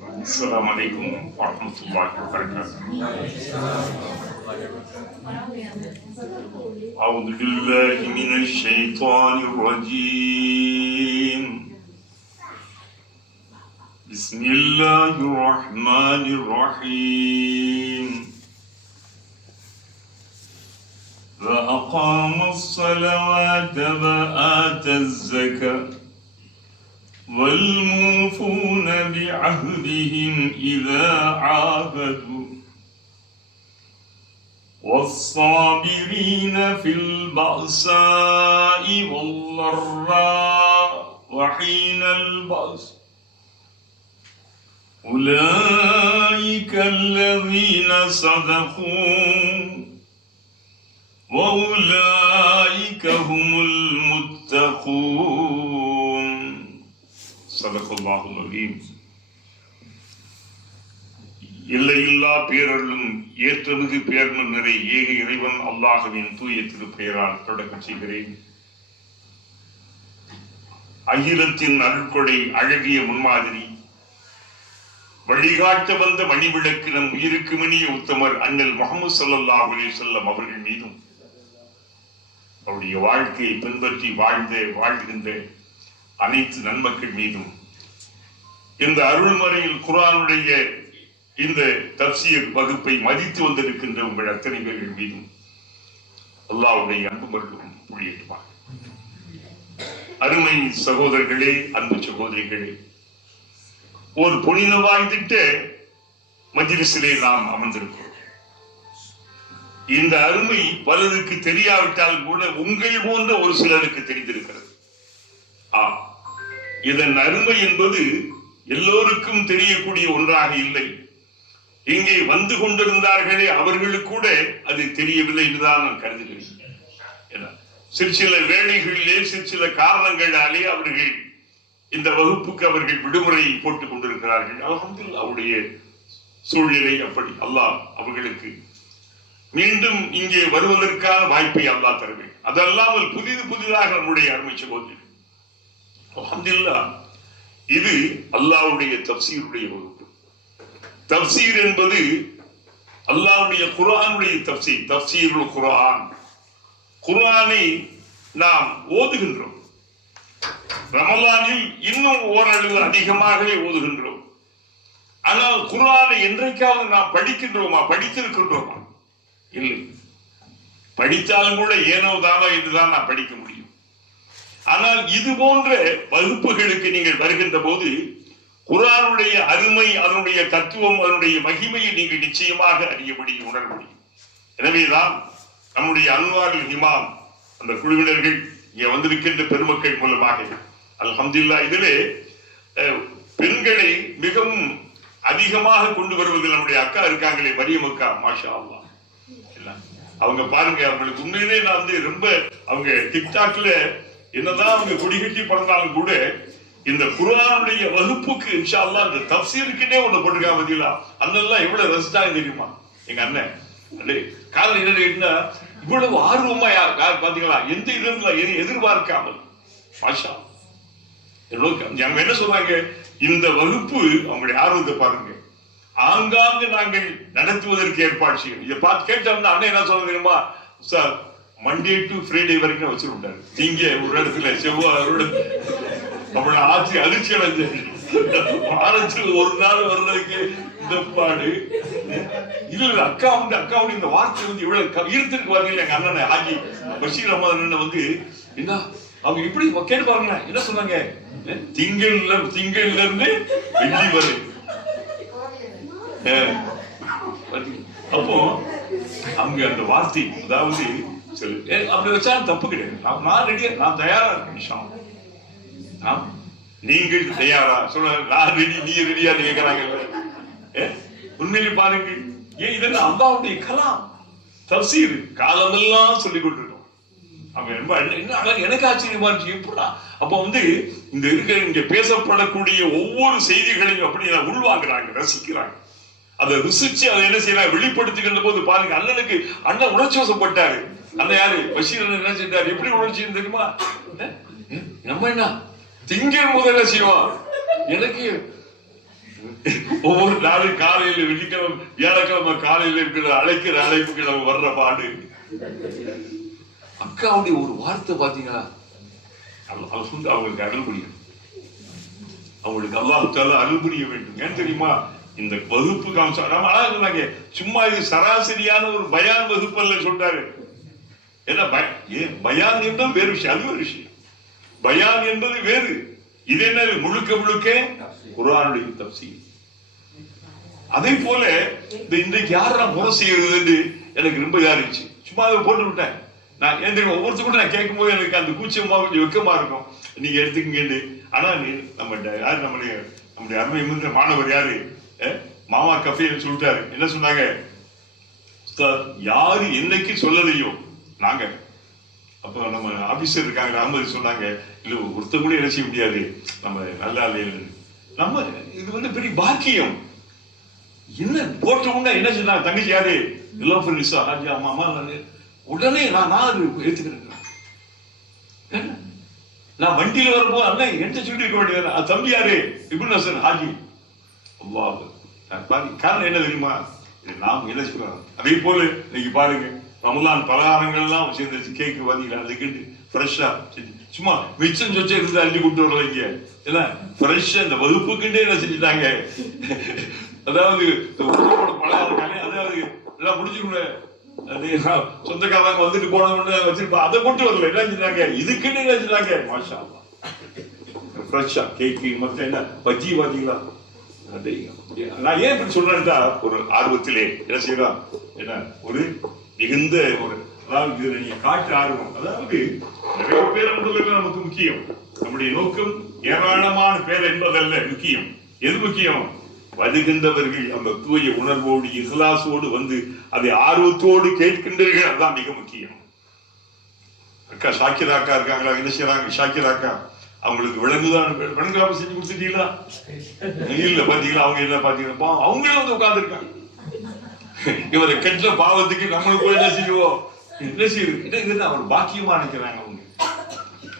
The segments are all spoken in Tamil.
السلام عليكم ورحمة الله وبركاته. أعوذ بالله من الشيطان الرجيم. بسم الله الرحمن الرحيم. وأقام الصلاة وآتى الزكاة والموفون بعهدهم إذا عاهدوا والصابرين في البأساء والضراء وحين البأس أولئك الذين صدقوا وأولئك هم المتقون. صدق الله العظيم. எல்லையில்லா பேரருளும் ஏற்றமிகு பேரன்பு நிறை ஏக இறைவன் அல்லாஹ்வின் தூய திருப்பெயரால் தொடக்கம் செய்கிறேன். அகிலத்தின் அருட்கொடை அழகிய முன்மாதிரி வழிகாட்ட வந்த மணிவிளக்கு நம் உயிருக்கு மணிய உத்தமர் அண்ணல் முஹம்மது ஸல்லல்லாஹு அலைஹி வஸல்லம் அவர்கள் மீதும் அவருடைய வாழ்க்கையை பின்பற்றி வாழ்கின்ற அனைத்து நன்மக்கள் மீதும் இந்த அருள்மறையில் குர்ஆனுடைய இந்த தஃசீர் வகுப்பை மதித்து வந்திருக்கின்ற உங்கள் அத்தனை பேர்கள் மீதும் அல்லாஹ்வுடைய அன்பு மருளும் புரியட்டுமா. அருமை சகோதரர்களே, அன்பு சகோதரிகளே, ஒரு புனித வாய்ந்திட்ட மஜ்லிஸிலே நாம் அமர்ந்திருக்கிறோம். இந்த அருமை பலருக்கு தெரியாவிட்டால் கூட உங்கள் போன்ற ஒரு சிலருக்கு தெரிந்திருக்கிறது. இதன் அருமை என்பது எல்லோருக்கும் தெரியக்கூடிய ஒன்றாக இல்லை. இங்கே வந்து கொண்டிருந்தார்களே அவர்களுக்கு கூட அது தெரியவில்லை என்றுதான் நான் கருதுகிறேன். சில வேளைகளிலே சில காரணங்களாலே அவர்கள் இந்த வகுப்புக்கு அவர்கள் விடுமுறை போட்டுக் கொண்டிருக்கிறார்கள். அல்ஹம்துலில்லாஹ், அவருடைய சூழ்நிலை அப்படி. அல்லாஹ் அவர்களுக்கு மீண்டும் இங்கே வருவதற்கான வாய்ப்பை அல்லாஹ் தருவேன். அதல்லாமல் புதிதாக நம்முடைய அருமை சகோதரி அல்ஹம்துலில்லாஹ், இது அல்லாஹ்வுடைய தஃசீருடைய வகுப்பு. தஃசீர் என்பது அல்லாஹ்வுடைய குர்ஆனுடைய தஃசீர், தஃசீருல் குர்ஆன். குர்ஆனை நாம் ஓதுகின்றோம். ரமலானில் இன்னும் ஓரளவு அதிகமாகவே ஓதுகின்றோம். ஆனால் குர்ஆனை என்றைக்காவது நாம் படிக்கின்றோமா, படித்திருக்கின்றோமா? இல்லை. படித்தாலும் கூட ஏனோ தானோ என்றுதான் நாம் படிக்க முடியும். ஆனால் இது போன்ற வகுப்புகளுக்கு நீங்கள் வருகின்ற போது குர்ஆனுடைய அருமை, அதனுடைய தத்துவம், அதனுடைய மகிமையை நீங்கள் நிச்சயமாக அறிய முடியும், உணர முடியும். எனவேதான் நம்முடைய அன்வாருல் இமாம் அந்த குழுவினர்கள் இங்கே வந்திருக்கின்ற பெருமக்கள் மூலமாக அல்ஹம்துலில்லாஹ் இதிலே பெண்களை மிகவும் அதிகமாக கொண்டு வருவதில் நம்முடைய அக்கா இருக்காங்களே, மரியம் அக்கா, மாஷா அல்லாஹ். அவங்க பாருங்க, அவங்களுக்கு உண்மையிலே நான் வந்து ரொம்ப அவங்க டிக்டாக்ல என்னதான் அவங்க கொடிகட்டி பறந்தாலும் கூட இந்த குர்ஆனுடைய வகுப்புக்கு இன்ஷா அல்லாஹ் இந்த தஃசீருக்குன்னே ஒண்ணு போட்டிருக்காங்க. பதிலா அண்ணெல்லாம் எவ்வளவு ரசிச்சாங்க தெரியுமா? எங்க அண்ணன் காலையில் என்ன கேட்டா இவ்வளவு ஆர்வமா யார் பாத்தீங்களா? எந்த இதுல எதிர்பார்க்காமல் மாஷா. அவங்க என்ன சொல்றாங்க, இந்த வகுப்பு அவங்களுடைய ஆர்வத்தை பாருங்க, ஆங்காங்கு நாங்கள் நடத்துவதற்கு ஏற்பாடு செய்யணும். இதை பார்த்து கேட்டோம்னா அண்ணன் என்ன சொல்றது தெரியுமா? சார், மண்டே டு ஃப்ரைடே வரைக்கும் வச்சிருந்தாரு. திங்க ஒரு இடத்துல, செவ்வாய் ஒரு நம்மள ஆட்சி அதிர்ச்சி அடைஞ்சு வாரத்தில் ஒரு நாள் வர்றதுக்கு இந்த பாடு இல்ல. அக்காவுடைய இந்த வார்த்தை வந்து இவ்வளவு ஈர்த்திருக்கு பாருங்க. எங்க அண்ணன் ஹாஜி பஷீர் அஹமது அண்ணன் வந்து என்ன அவங்க இப்படி கேட்டு பாருங்க, என்ன சொன்னாங்க, திங்கள்ல இருந்து வெள்ளி வரை. அப்போ அவங்க அந்த வார்த்தை, அதாவது அப்படி வச்சாலும் தப்பு கிடையாது. நான் ரெடியா, நான் தயாரா இருக்கேன். நீங்கள் தயாரா சொல்ல, நான் ரெடி, நீ ரெடியா கேட்கிறாங்க. உண்மையிலே பாருங்க, ஏன் இதெல்லாம் அல்லாஹ்வுடைய கலாம், தஃசீர் காலமெல்லாம் சொல்லிக் கொண்டிருக்கோம். அவங்க ரொம்ப என்ன அழகு, எனக்கு ஆச்சரியமா இருந்துச்சு. எப்படா அப்ப வந்து இந்த இருக்கிற இங்க பேசப்படக்கூடிய ஒவ்வொரு செய்திகளையும் அப்படி உள்வாங்குறாங்க, ரசிக்கிறாங்க. அதை ருசிச்சு அதை என்ன செய்யறாங்க, வெளிப்படுத்துகின்ற போது பாருங்க, அண்ணனுக்கு அண்ணன் உணர்ச்சி வசப்பட்டாரு. அண்ணன் யாரு, பஷீர் அண்ணன் என்ன செஞ்சாரு, எப்படி உணர்ச்சி தெரியுமா? நம்ம என்ன திங்கள் முதல்ல செய்வோம். எனக்கு ஒவ்வொரு நாளும் காலையில் வெள்ளிக்கிழமை வியாழக்கிழமை காலையில் இருக்கிற அழைக்கிற அழைப்புக்கு நம்ம வர்ற பாடு. அக்காவுடைய ஒரு வார்த்தை பாத்தீங்களா, அவங்களுக்கு அருள் புரியும், அவங்களுக்கு அல்லாஹ் அருள் புரிய வேண்டும். ஏன் தெரியுமா, இந்த வகுப்பு சொன்னாங்க சும்மா இது சராசரியான ஒரு பயான் வகுப்பு அல்ல சொல்றாரு. ஏன்னா பயான் என்பது வேறு விஷயம், அது ஒரு விஷயம். பயான் என்பது வேறு, இது என்ன முழுக்க முழுக்க குர்ஆனுடைய தஃசீர். அதே போல இந்த இன்றைக்கு யாரா முறை செய்யறது என்று எனக்கு ரொம்ப இதா இருந்துச்சு. சும்மா அதை போட்டு விட்டேன். நான் ஒவ்வொருத்தர் கூட நான் கேட்கும் போது எனக்கு அந்த கூச்சமா கொஞ்சம் வெக்கமா இருக்கும், நீங்க எடுத்துக்கங்க. ஆனா யாரு நம்முடைய அருமை முந்திர மாணவர் யாரு மாமா கஃபேன்னு சொல்லிட்டாரு. என்ன சொன்னாங்க, யாரு என்னைக்கு சொல்லலையோ நாங்க அப்ப நம்ம ஆபீசர் இருக்காங்க அகமது சொன்னாங்க, இல்ல ஒருத்த கூட என்ன செய்ய முடியாது, நம்ம நல்லா இல்லை. நம்ம இது பெரிய பாக்கியம். என்ன போட்ட உடனே என்ன சொன்னாங்க, தங்கச்சி யாரு அம்மா உடனே நான் எடுத்துக்கிறேன். நான் வண்டியில வரப்போ அண்ணன் என்கிட்ட சொல்லி இருக்க வேண்டியது, தம்பி யாரு இப்னு ஹசன் ஹாஜி. காரணம் என்ன தெரியுமா, நாம் என்ன சொல்றோம். அதே போல இன்னைக்கு பாருங்க ரமலான் பலகாரங்கள் எல்லாம் சேர்ந்துச்சு, கேக்கு வாதிக்கலாம், அதுக்கிட்டு ஃப்ரெஷ்ஷா சும்மா மிச்சம் சொச்சம் இருந்து அள்ளி கூப்பிட்டு வரலாம். இங்க ஏன்னா ஃப்ரெஷ்ஷா இந்த வகுப்புக்குண்டே என்ன செஞ்சுட்டாங்க, அதாவது பலகாரம் அதாவது எல்லாம் முடிச்சுக்கூட சொந்தக்காரங்க வந்துட்டு போனவங்க வச்சிருப்பா, அதை கொண்டு வரல. என்ன செஞ்சாங்க, இதுக்குன்னு என்ன செஞ்சாங்க, மாஷா ஃப்ரெஷ்ஷா கேக்கு மொத்தம் என்ன பஜ்ஜி பாத்தீங்களா. நான் ஏன் இப்படி சொல்றேன்டா, ஒரு ஆர்வத்திலே என்ன செய்யலாம், என்ன ஒரு மிகுந்த ஒரு அதாவது நீங்க காட்டு ஆர்வம். அதாவது நிறைய பேர் என்பதல்ல நமக்கு முக்கியம், நம்முடைய நோக்கம் ஏராளமான பேர் என்பதல்ல முக்கியம். எது முக்கியம், வருகின்றவர்கள் அந்த தூய உணர்வோடு இஹ்லாஸோடு வந்து அதை ஆர்வத்தோடு கேட்கின்றீர்கள், அதுதான் மிக முக்கியம். அக்கா ஷாக்கிரா அக்கா இருக்காங்களா, என்ன செய்யறாங்க ஷாக்கிரா அக்கா, அவங்களுக்கு விலங்குதான் விலங்காம செஞ்சு கொடுத்துட்டீங்களா இல்ல பாத்தீங்களா, அவங்க என்ன பாத்தீங்கன்னா அவங்களே வந்து உட்கார்ந்து இருக்காங்க. இவரை கெட்ட பாவத்துக்கு நம்மளுக்கு என்ன செய்வோம், என்ன செய்யுது அவர் பாக்கியமா நினைக்கிறாங்க. அவங்க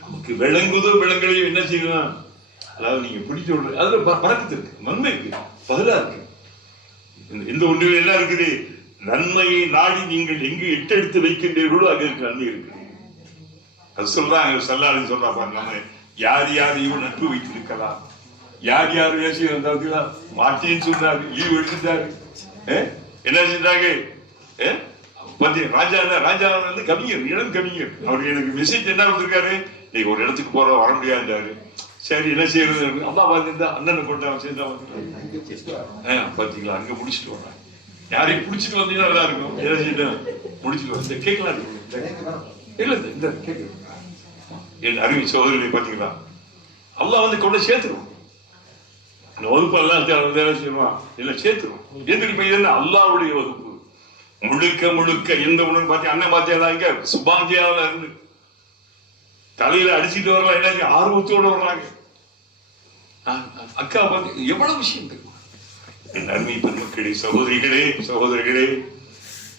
நமக்கு விளங்குதோ விலங்குகளையும் என்ன செய்யணும், அதாவது நீங்க பிடிச்ச அதுல பறக்கத்து இருக்கு, நன்மை இருக்கு, பதிலா இருக்கு. இந்த ஒன்றில் என்ன இருக்குது, நன்மையை நாடி நீங்கள் எங்கு எட்டெடுத்து வைக்கின்றீர்களோ அங்க இருக்கு நன்மை இருக்கு. அது சொல்றாங்க சல்லாலும் சொல்றா பாரு, நம்ம யார் யாரையும் நட்பு வைத்திருக்கலாம், யார் யார் மாட்டேன்னு சொல்றாரு, லீவ் எடுத்துட்டாரு, என்ன செஞ்சாங்க ராஜா வந்து கவிஞர், இளம் கவிஞர். அவர் எனக்கு மெசேஜ் என்ன கொடுத்திருக்காரு, நீங்க ஒரு இடத்துக்கு போற வர முடியாதுன்றாரு. சரி என்ன செய்யறது, அம்மா பார்த்துருந்தா அண்ணனை கொண்டு சேர்ந்தா பாத்தீங்களா, அங்க முடிச்சுட்டு வர்றேன். யாரையும் பிடிச்சிட்டு வந்தீங்கன்னா நல்லா இருக்கும். என்ன செய்யணும், முடிச்சுட்டு வந்து கேட்கலாம் இல்ல இந்த கேட்க என் அறிவி சோதனை பாத்தீங்களா, அல்லாஹ் வந்து கொண்டு சேர்த்துருவோம். அந்த வகுப்பு எல்லாம் செய்வான் இல்ல சேர்த்துருவோம். எந்திரிப்ப இது என்ன அல்லாஹ்வுடைய வகுப்பு, முழுக்க முழுக்க எந்த உணர்வு பார்த்து அண்ணன் பார்த்தியா இங்க சுபாங்கியாவில் இருந்து தலையில அடிச்சுட்டு வரலாம், என்ன ஆர்வத்தோடு வர்றாங்க. அக்கா பார்த்து எவ்வளவு விஷயம் தெரியுமா. என் அருமை பெருமக்களே, சகோதரிகளே,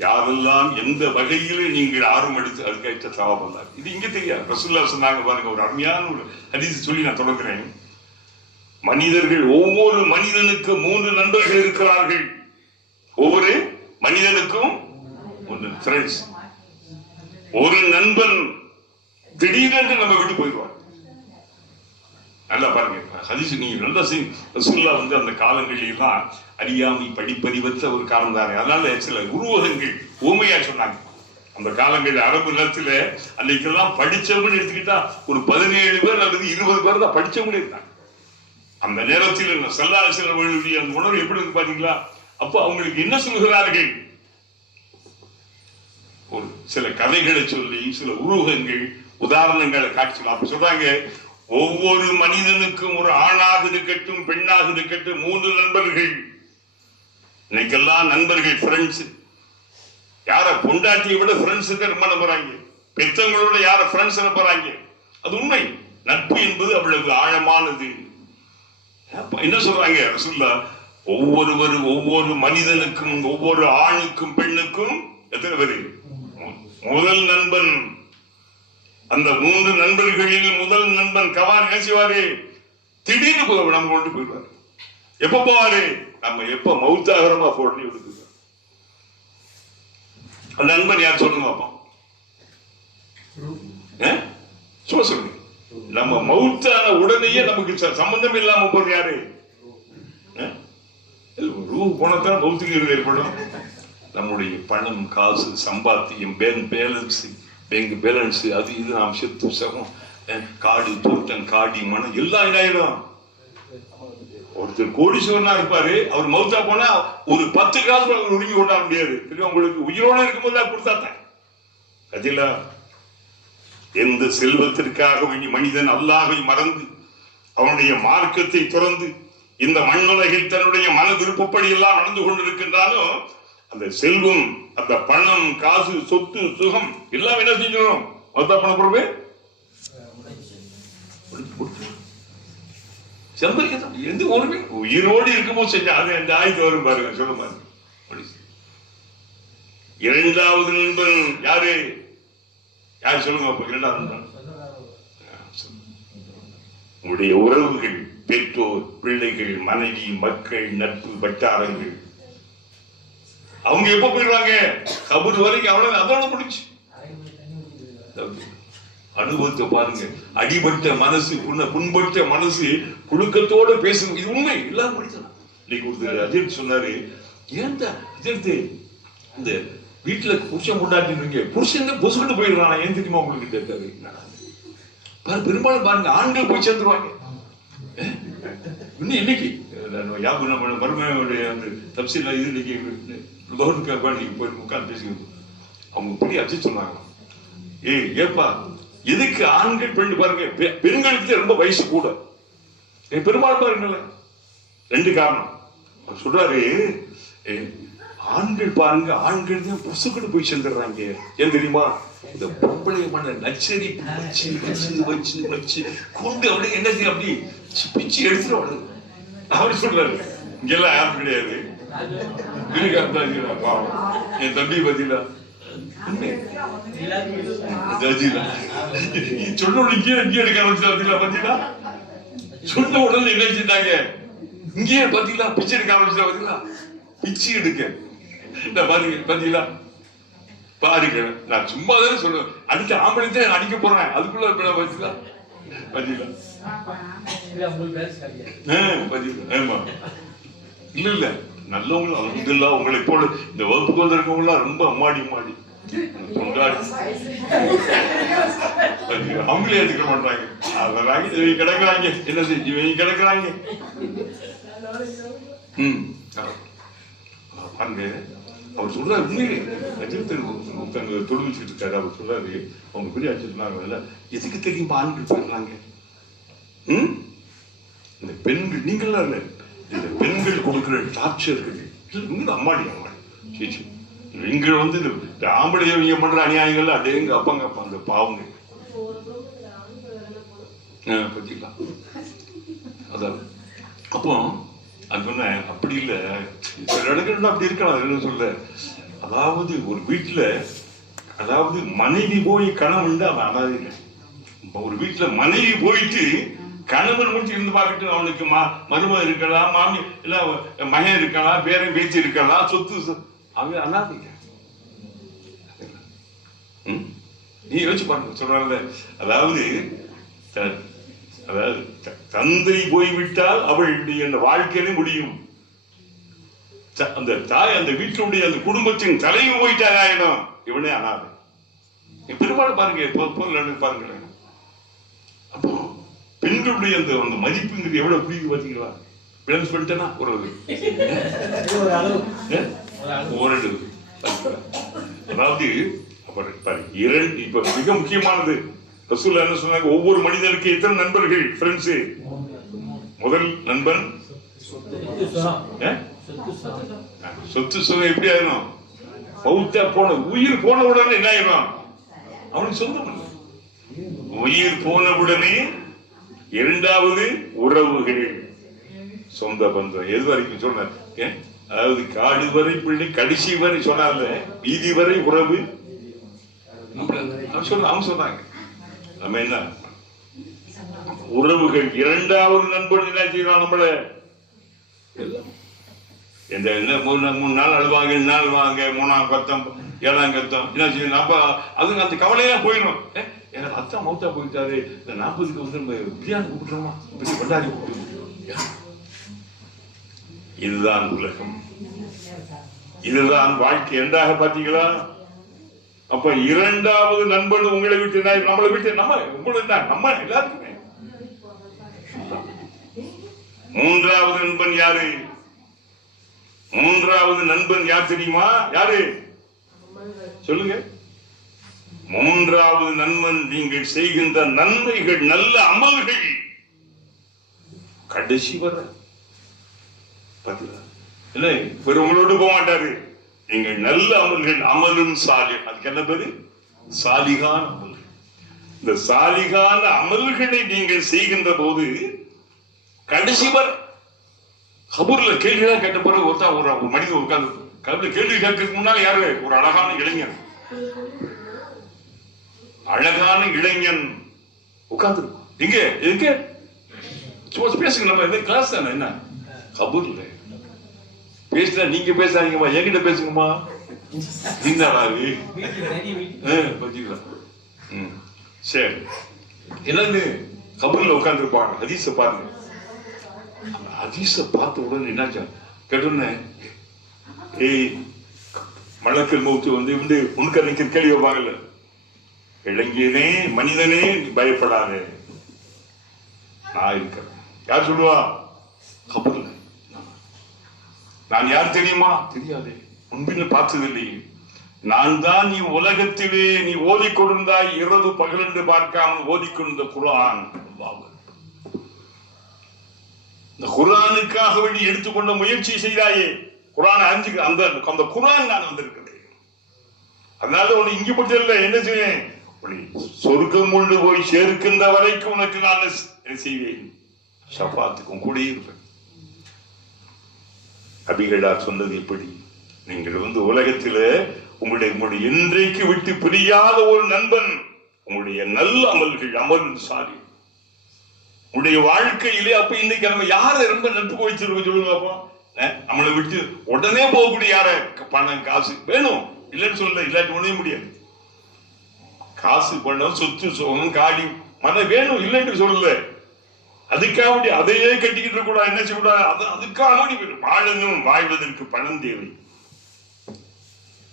யாரெல்லாம் எந்த வகையிலே நீங்கள் ஆர்வம் எடுத்து அதுக்கேற்ற சவாபல்லார். இது இங்க தெரியாது. ரசூலுல்லாஹ் சொன்னாங்க பாருங்க, ஒரு அருமையான ஒரு ஹதீஸ் சொல்லி நான் தொடங்குறேன். மனிதர்கள் ஒவ்வொரு மனிதனுக்கு 3 நண்பர்கள் இருக்கிறார்கள். ஒவ்வொரு மனிதனுக்கும் ஃப்ரெண்ட்ஸ். ஒரு நண்பன் திடீரென்று நம்ம விட்டு போயிடுவார். நல்லா பாருங்க ஹதீஸ், நீங்க நல்லா ரசூலுல்லாஹ் வந்து அந்த காலங்களில் தான் அறியாமை படிப்பறிவற்ற ஒரு காலம் தானே, அதனால சில உருவகங்கள் ஊமையா சொன்னாங்க. அந்த காலங்களில் அரபு நிலத்துல அன்னைக்கெல்லாம் படிச்சவங்க எடுத்துக்கிட்டா ஒரு 17 பேர் அல்லது 20 பேர் தான் படிச்சவங்க இருந்தாங்க. அந்த நேரத்தில் ஸல்லல்லாஹு அலைஹி வஸல்லம் அந்த உணர்வு எப்படி இருக்கு பாத்தீங்களா. அப்போ அவங்களுக்கு என்ன சொல்கிறார்கள், ஒரு சில கதைகளை சொல்லி சில உருவகங்கள் உதாரணங்களை காட்சி அப்ப சொல்றாங்க, ஒவ்வொரு மனிதனுக்கும் ஒரு ஆணாக இருக்கட்டும் பெண்ணாக இருக்கட்டும் 3 நண்பர்கள். இன்னைக்கெல்லாம் நண்பர்கள் ஃப்ரெண்ட்ஸ், யார பொண்டாட்டியை விட ஃப்ரெண்ட்ஸ் ரொம்ப நம்புறாங்க, பெற்றவங்களோட யார ஃப்ரெண்ட்ஸ் நம்புறாங்க. அது உண்மை. நட்பு என்பது அவ்வளவு ஆழமானது. என்ன சொல்றாங்க ரசூலுல்லாஹ், ஒவ்வொரு மனிதனுக்கும் ஒவ்வொரு ஆணுக்கும் பெண்ணுக்கும் எத்தனை பேரு முதல் நண்பன். அந்த 3 நண்பர்களில் முதல் நண்பன் கவான் நினைச்சுவாரு, திடீர்னு நம்ம கொண்டு போயிடுவாரு. எப்ப போவாரு? நம்ம எப்ப மவுத்தாகிறோமோ போட்டு விடுது. அந்த நண்பன் யார் சொல்லுங்க பாப்போம். சொல்லுங்க. நம்ம மவுத்தான உடனேயே நமக்கு சம்பந்தம் இல்லாம போறது யாரு? ரூ போனதான் மவுத்துக்கு ஏற்படும். நம்முடைய பணம், காசு, சம்பாத்தியம், பேலன்ஸ், பேங்க் பேலன்ஸ், அது இது நாம் செத்து சகம், காடு, தோட்டம், காடி, மனம் எல்லாம் இதாயிடும். ஒருத்தர் கோடீஸ்வரனா இருப்பாரு, அவர் மவுத்தா போனா ஒரு 10 காசு ஒதுங்கி கொண்டாட முடியாது. உங்களுக்கு உயிரோட இருக்கும்போது கொடுத்தாத்தான் கதிலா. எந்த செல்வத்திற்காக மனிதன் அல்லாஹ்வை மறந்து அவனுடைய மார்க்கத்தை துறந்து இந்த மண்ணுலகில் தன்னுடைய மன விருப்பப்படி எல்லாம் நடந்து கொண்டிருக்கின்றாலும் அந்த செல்வம், அந்த பணம், காசு, சொத்து, சுகம் எல்லாம் என்ன செஞ்சிடும்? மொத்த பண பொறுப்பு எந்த ஒருமே உயிரோடு இருக்கும்போது செஞ்சா அது அந்த ஆயுதம் வரும் பாருங்க. சொல்ல பாருங்க. இரண்டாவது நண்பன் யாரு? யார் சொல்லுங்க. இரண்டாவது உங்களுடைய உறவுகள், பெற்றோர், பிள்ளைகள், மனைவி, மக்கள், நட்பு வட்டாரங்கள். அவங்க எப்ப போயிடுவாங்க? கபர் வரைக்கும் அவ்வளவு, அதோட முடிச்சு. அனுபவத்தை பாருங்க. அடிபட்ட மனசு, புண்பட்ட மனசு புழுக்கத்தோட பேசணும். இது உண்மை. எல்லாரும் படிக்கலாம். இன்னைக்கு ஒருத்தர் அஜித் சொன்னாரு, ஏன்டா அஜித் இந்த வீட்டுல புருஷன் கொண்டாட்டிருக்கீங்க, புருஷன் பொசுக்கிட்டு போயிடுறான், ஏன் தெரியுமா உங்களுக்கு கேட்டாரு. பெரும்பாலும் பாருங்க ஆண்கள் போய் சேர்ந்துருவாங்க. இன்னும் இன்னைக்கு மருமையுடைய அந்த தப்சீல் இது இன்னைக்கு போய் உட்கார்ந்து பேசிக்கிட்டு அவங்க இப்படி அஜித் சொன்னாங்க, ஏப்பா எதுக்கு ஆண்கள் பெண் பாருங்க, பெண்களுக்கு ரொம்ப வயசு கூட. பெரும்பாலும் பாருங்கல்ல, 2 காரணம் சொல்றாரு. ஆண்கள் பாருங்க, ஆண்கள் தான் பொசுக்கிட்டு போய் சேர்ந்துடுறாங்க. ஏன் தெரியுமா? இந்த பொம்பளை மண்ண நச்சரி வச்சு வச்சு வச்சு வச்சு கொண்டு அப்படியே என்ன செய்ய அப்படி பிச்சு எடுத்துட்டு அவர் சொல்றாரு. இங்கெல்லாம் யாரும் கிடையாது. என் தம்பி பதிலா சொன்ன உடனே இங்கே எடுக்க ஆரம்பிச்சா பாத்தீங்களா? சொன்ன உடனே என்ன செஞ்சாங்க? இங்கேயே பாத்தீங்களா பிச்சை எடுக்க ஆரம்பிச்சா பாத்தீங்களா? பிச்சு எடுக்க பாத்தீங்களா? பாருங்க, நான் சும்மா தானே சொல்லுவேன். அடிக்க ஆம்பளை தான் அடிக்க போறேன், அதுக்குள்ள பாத்தீங்களா? பாத்தீங்களா? இல்ல இல்ல, நல்லவங்களும் அல்ஹம்துலில்லாஹ் உங்களை போல இந்த வகுப்புக்கு வந்திருக்கவங்களாம் ரொம்ப அம்மாடி கொண்டாடி அவங்களே எடுத்துக்க மாட்டாங்க. அதெல்லாம் கிடக்குறாங்க, என்ன செஞ்சு கிடக்குறாங்க. அவர் சொல்றாரு, உண்மையிலே தொழுவிச்சுட்டு இருக்காரு. அவர் சொல்றாரு, அவங்க பெரிய அடிச்சிருந்தாங்க, எதுக்கு தெரியுமா ஆண்கள் போயிடுறாங்க? இந்த பெண்கள், நீங்களாம் இல்ல, இந்த பெண்கள் கொடுக்கிற டார்ச்சர்கள் அம்மாடி இங்க வந்து இந்த ஆம்பளைய இங்க பண்ற அநியாயங்கள் அடேங்க அப்பாங்க அப்பா அந்த பாவங்க பத்திக்கலாம். அதான் அப்போ அது சொன்ன அப்படி இல்லை, சில இடங்கள்ல அப்படி இருக்கலாம். என்ன சொல்ல, அதாவது ஒரு வீட்டுல, அதாவது மனைவி போய் கணவன் அவன் அனாதைங்க. ஒரு வீட்டுல மனைவி போயிட்டு கணவன் மட்டும் இருந்து பார்த்துட்டு அவனுக்கு மருமகன் இருக்கலாம், மாமி இல்ல மகன் இருக்கலாம், பேரன் பேச்சு இருக்கலாம், சொத்து, அவன் அனாதைங்க. நீ யோசிச்சு பாருங்க. சொல்றாங்க, அதாவது தந்தை போய்விட்டால் அவளுடைய அந்த வாழ்க்கையிலே முடியும். அந்த தாய் அந்த வீட்டினுடைய அந்த குடும்பத்தின் தலைவி போயிட்டாங்க ஆயிடும், இவனே அனாதை. பெரும்பாலும் பாருங்க பாருங்களேன். அப்போ பெண்களுடைய அந்த மதிப்புங்கிறது எவ்வளவு புரியுது பாத்தீங்களா? பேலன்ஸ் பண்ணிட்டேன்னா ஓரளவு. அதாவது இப்ப மிக முக்கியமானது ரசூல் என்ன சொன்னாங்க, ஒவ்வொரு மனிதனுக்கு எத்தனை நண்பர்கள், ஃப்ரெண்ட்ஸ்? முதல் நண்பன் சொத்து சுகம். எப்படி ஆயிரும்? பௌத்த போன உயிர் போன உடனே என்ன ஆயிரும்? அவனுக்கு சொந்தம் இல்லை. உயிர் போன உடனே இரண்டாவது உறவுகள், சொந்த பந்தம். எது வரைக்கும் சொன்னார்? அதாவது காடு வரை பிள்ளை, கடைசி வரை சொன்னார்ல, வீதி வரை உறவு. அவங்க சொன்னாங்க நம்ம என்ன உறவுகள். இரண்டாவது நண்பன் என்ன செய்யறான்? நம்மள எந்த மூணு நாள் அழுவாங்க, 2 நாள் அழுவாங்க, 3ஆம் கத்தம் 7ஆம் கத்தம் என்ன செய்யணும். அப்ப அதுங்க அந்த கவலையெல்லாம் போயிடும். எங்க அத்தா மௌத்தா போயிட்டாரு, இந்த 40க்கு வந்து நம்ம பிரியாணி கூப்பிட்டுறோமா, கொண்டாடி கூப்பிட்டு. இதுதான் உலகம், இதுதான் வாழ்க்கை. என்றாக பாத்தீங்களா? அப்ப 2வது நண்பன் உங்களை விட்டு நம்மளை விட்டு நம்ம எல்லாருக்குமே. 3வது நண்பன் யாரு? 3வது நண்பன் யார் தெரியுமா? யாரு சொல்லுங்க. 3வது நண்பன் நீங்கள் செய்கின்ற நன்மைகள், நல்ல அமல்கள். கடைசி வர இல்ல உங்களோடு போக மாட்டாரு. நீங்கள் நல்ல அமல்கள், அமலும் சாலி, அதுக்கு என்ன பேரு? சாலிகான அமல்கள். இந்த சாலிகான அமல்களை நீங்கள் செய்கின்ற போது கடைசி வர கபூர்ல கேள்விதான் கேட்ட பிறகு ஒரு மனிதன் உட்கார்ந்து கபூர்ல கேள்வி கேட்கறதுக்கு முன்னால் யாரு? ஒரு அழகான இளைஞன், அழகான இளைஞன் உட்கார்ந்து எங்க எங்க சும்மா பேசுங்க, நம்ம எந்த கிளாஸ் தானே, என்ன கபூர்ல பேசுனா நீங்க பேசாதீங்கம்மா, என்கிட்ட பேசுங்கம்மா. சரி, என்னன்னு கபூர்ல உட்கார்ந்து இருப்பாங்க. ஹதீஸ பாருங்க. ஹதீஸ பார்த்த உடனே என்னாச்சா கேட்டோன்னே, மலக்கல் மௌத்து வந்து உனக்கு நிக்கிற கேள்வி வைப்பாங்கல்ல, இளைஞனே மனிதனே பயப்படாதே, நான் இருக்கிறேன். யார் சொல்லுவா? கபூர்ல. நான் யார் தெரியுமா? தெரியாதே, முன்பின் பார்த்ததில்லையே. நான் தான் நீ உலகத்திலே நீ ஓதிக்கொண்டிருந்தாய், இரவு பகல் என்று பார்க்காமல் ஓதிக்கொண்ட குர்ஆன். இந்த குர்ஆனுக்காக வேண்டி எடுத்துக்கொண்ட முயற்சி செய்தாயே, குர்ஆனை அறிஞ்சு அந்த குர்ஆன் நான் வந்திருக்கிறேன். அதனால உன்னை இங்கு பட்டதில்லை. என்ன செய்வேன்? சொர்க்கம் கொண்டு போய் சேர்க்கின்ற வரைக்கும் உனக்கு நான் என்ன செய்வேன்? ஷஃபாத்துக்கும் கூட இருப்பேன். நபிகளார் சொன்னது எப்படி? நீங்கள் உலகத்தில உங்களுடைய இன்றைக்கு விட்டு பிரியாத ஒரு நண்பன் உங்களுடைய நல்ல அமல்கள், அமல் சாரி உங்களுடைய வாழ்க்கையிலே. அப்ப இன்னைக்கு நம்ம யாரை ரொம்ப நட்பு வச்சிருக்கோம் சொல்லுங்க அப்போ? நம்மளை விட்டு உடனே போகக்கூடிய யார? பணம் காசு வேணும் இல்லைன்னு சொல்ல, இல்லாட்டி உடனே முடியாது. காசு, பணம், சொத்து, சோகம், காடி, மனம் வேணும் இல்லைன்னு சொல்லல. அதுக்காக அதையே கட்டிக்கிட்டு கூட என்ன செய்யக்கூடாது. அதுக்காக வாழணும். வாழ்வதற்கு பணம் தேவை.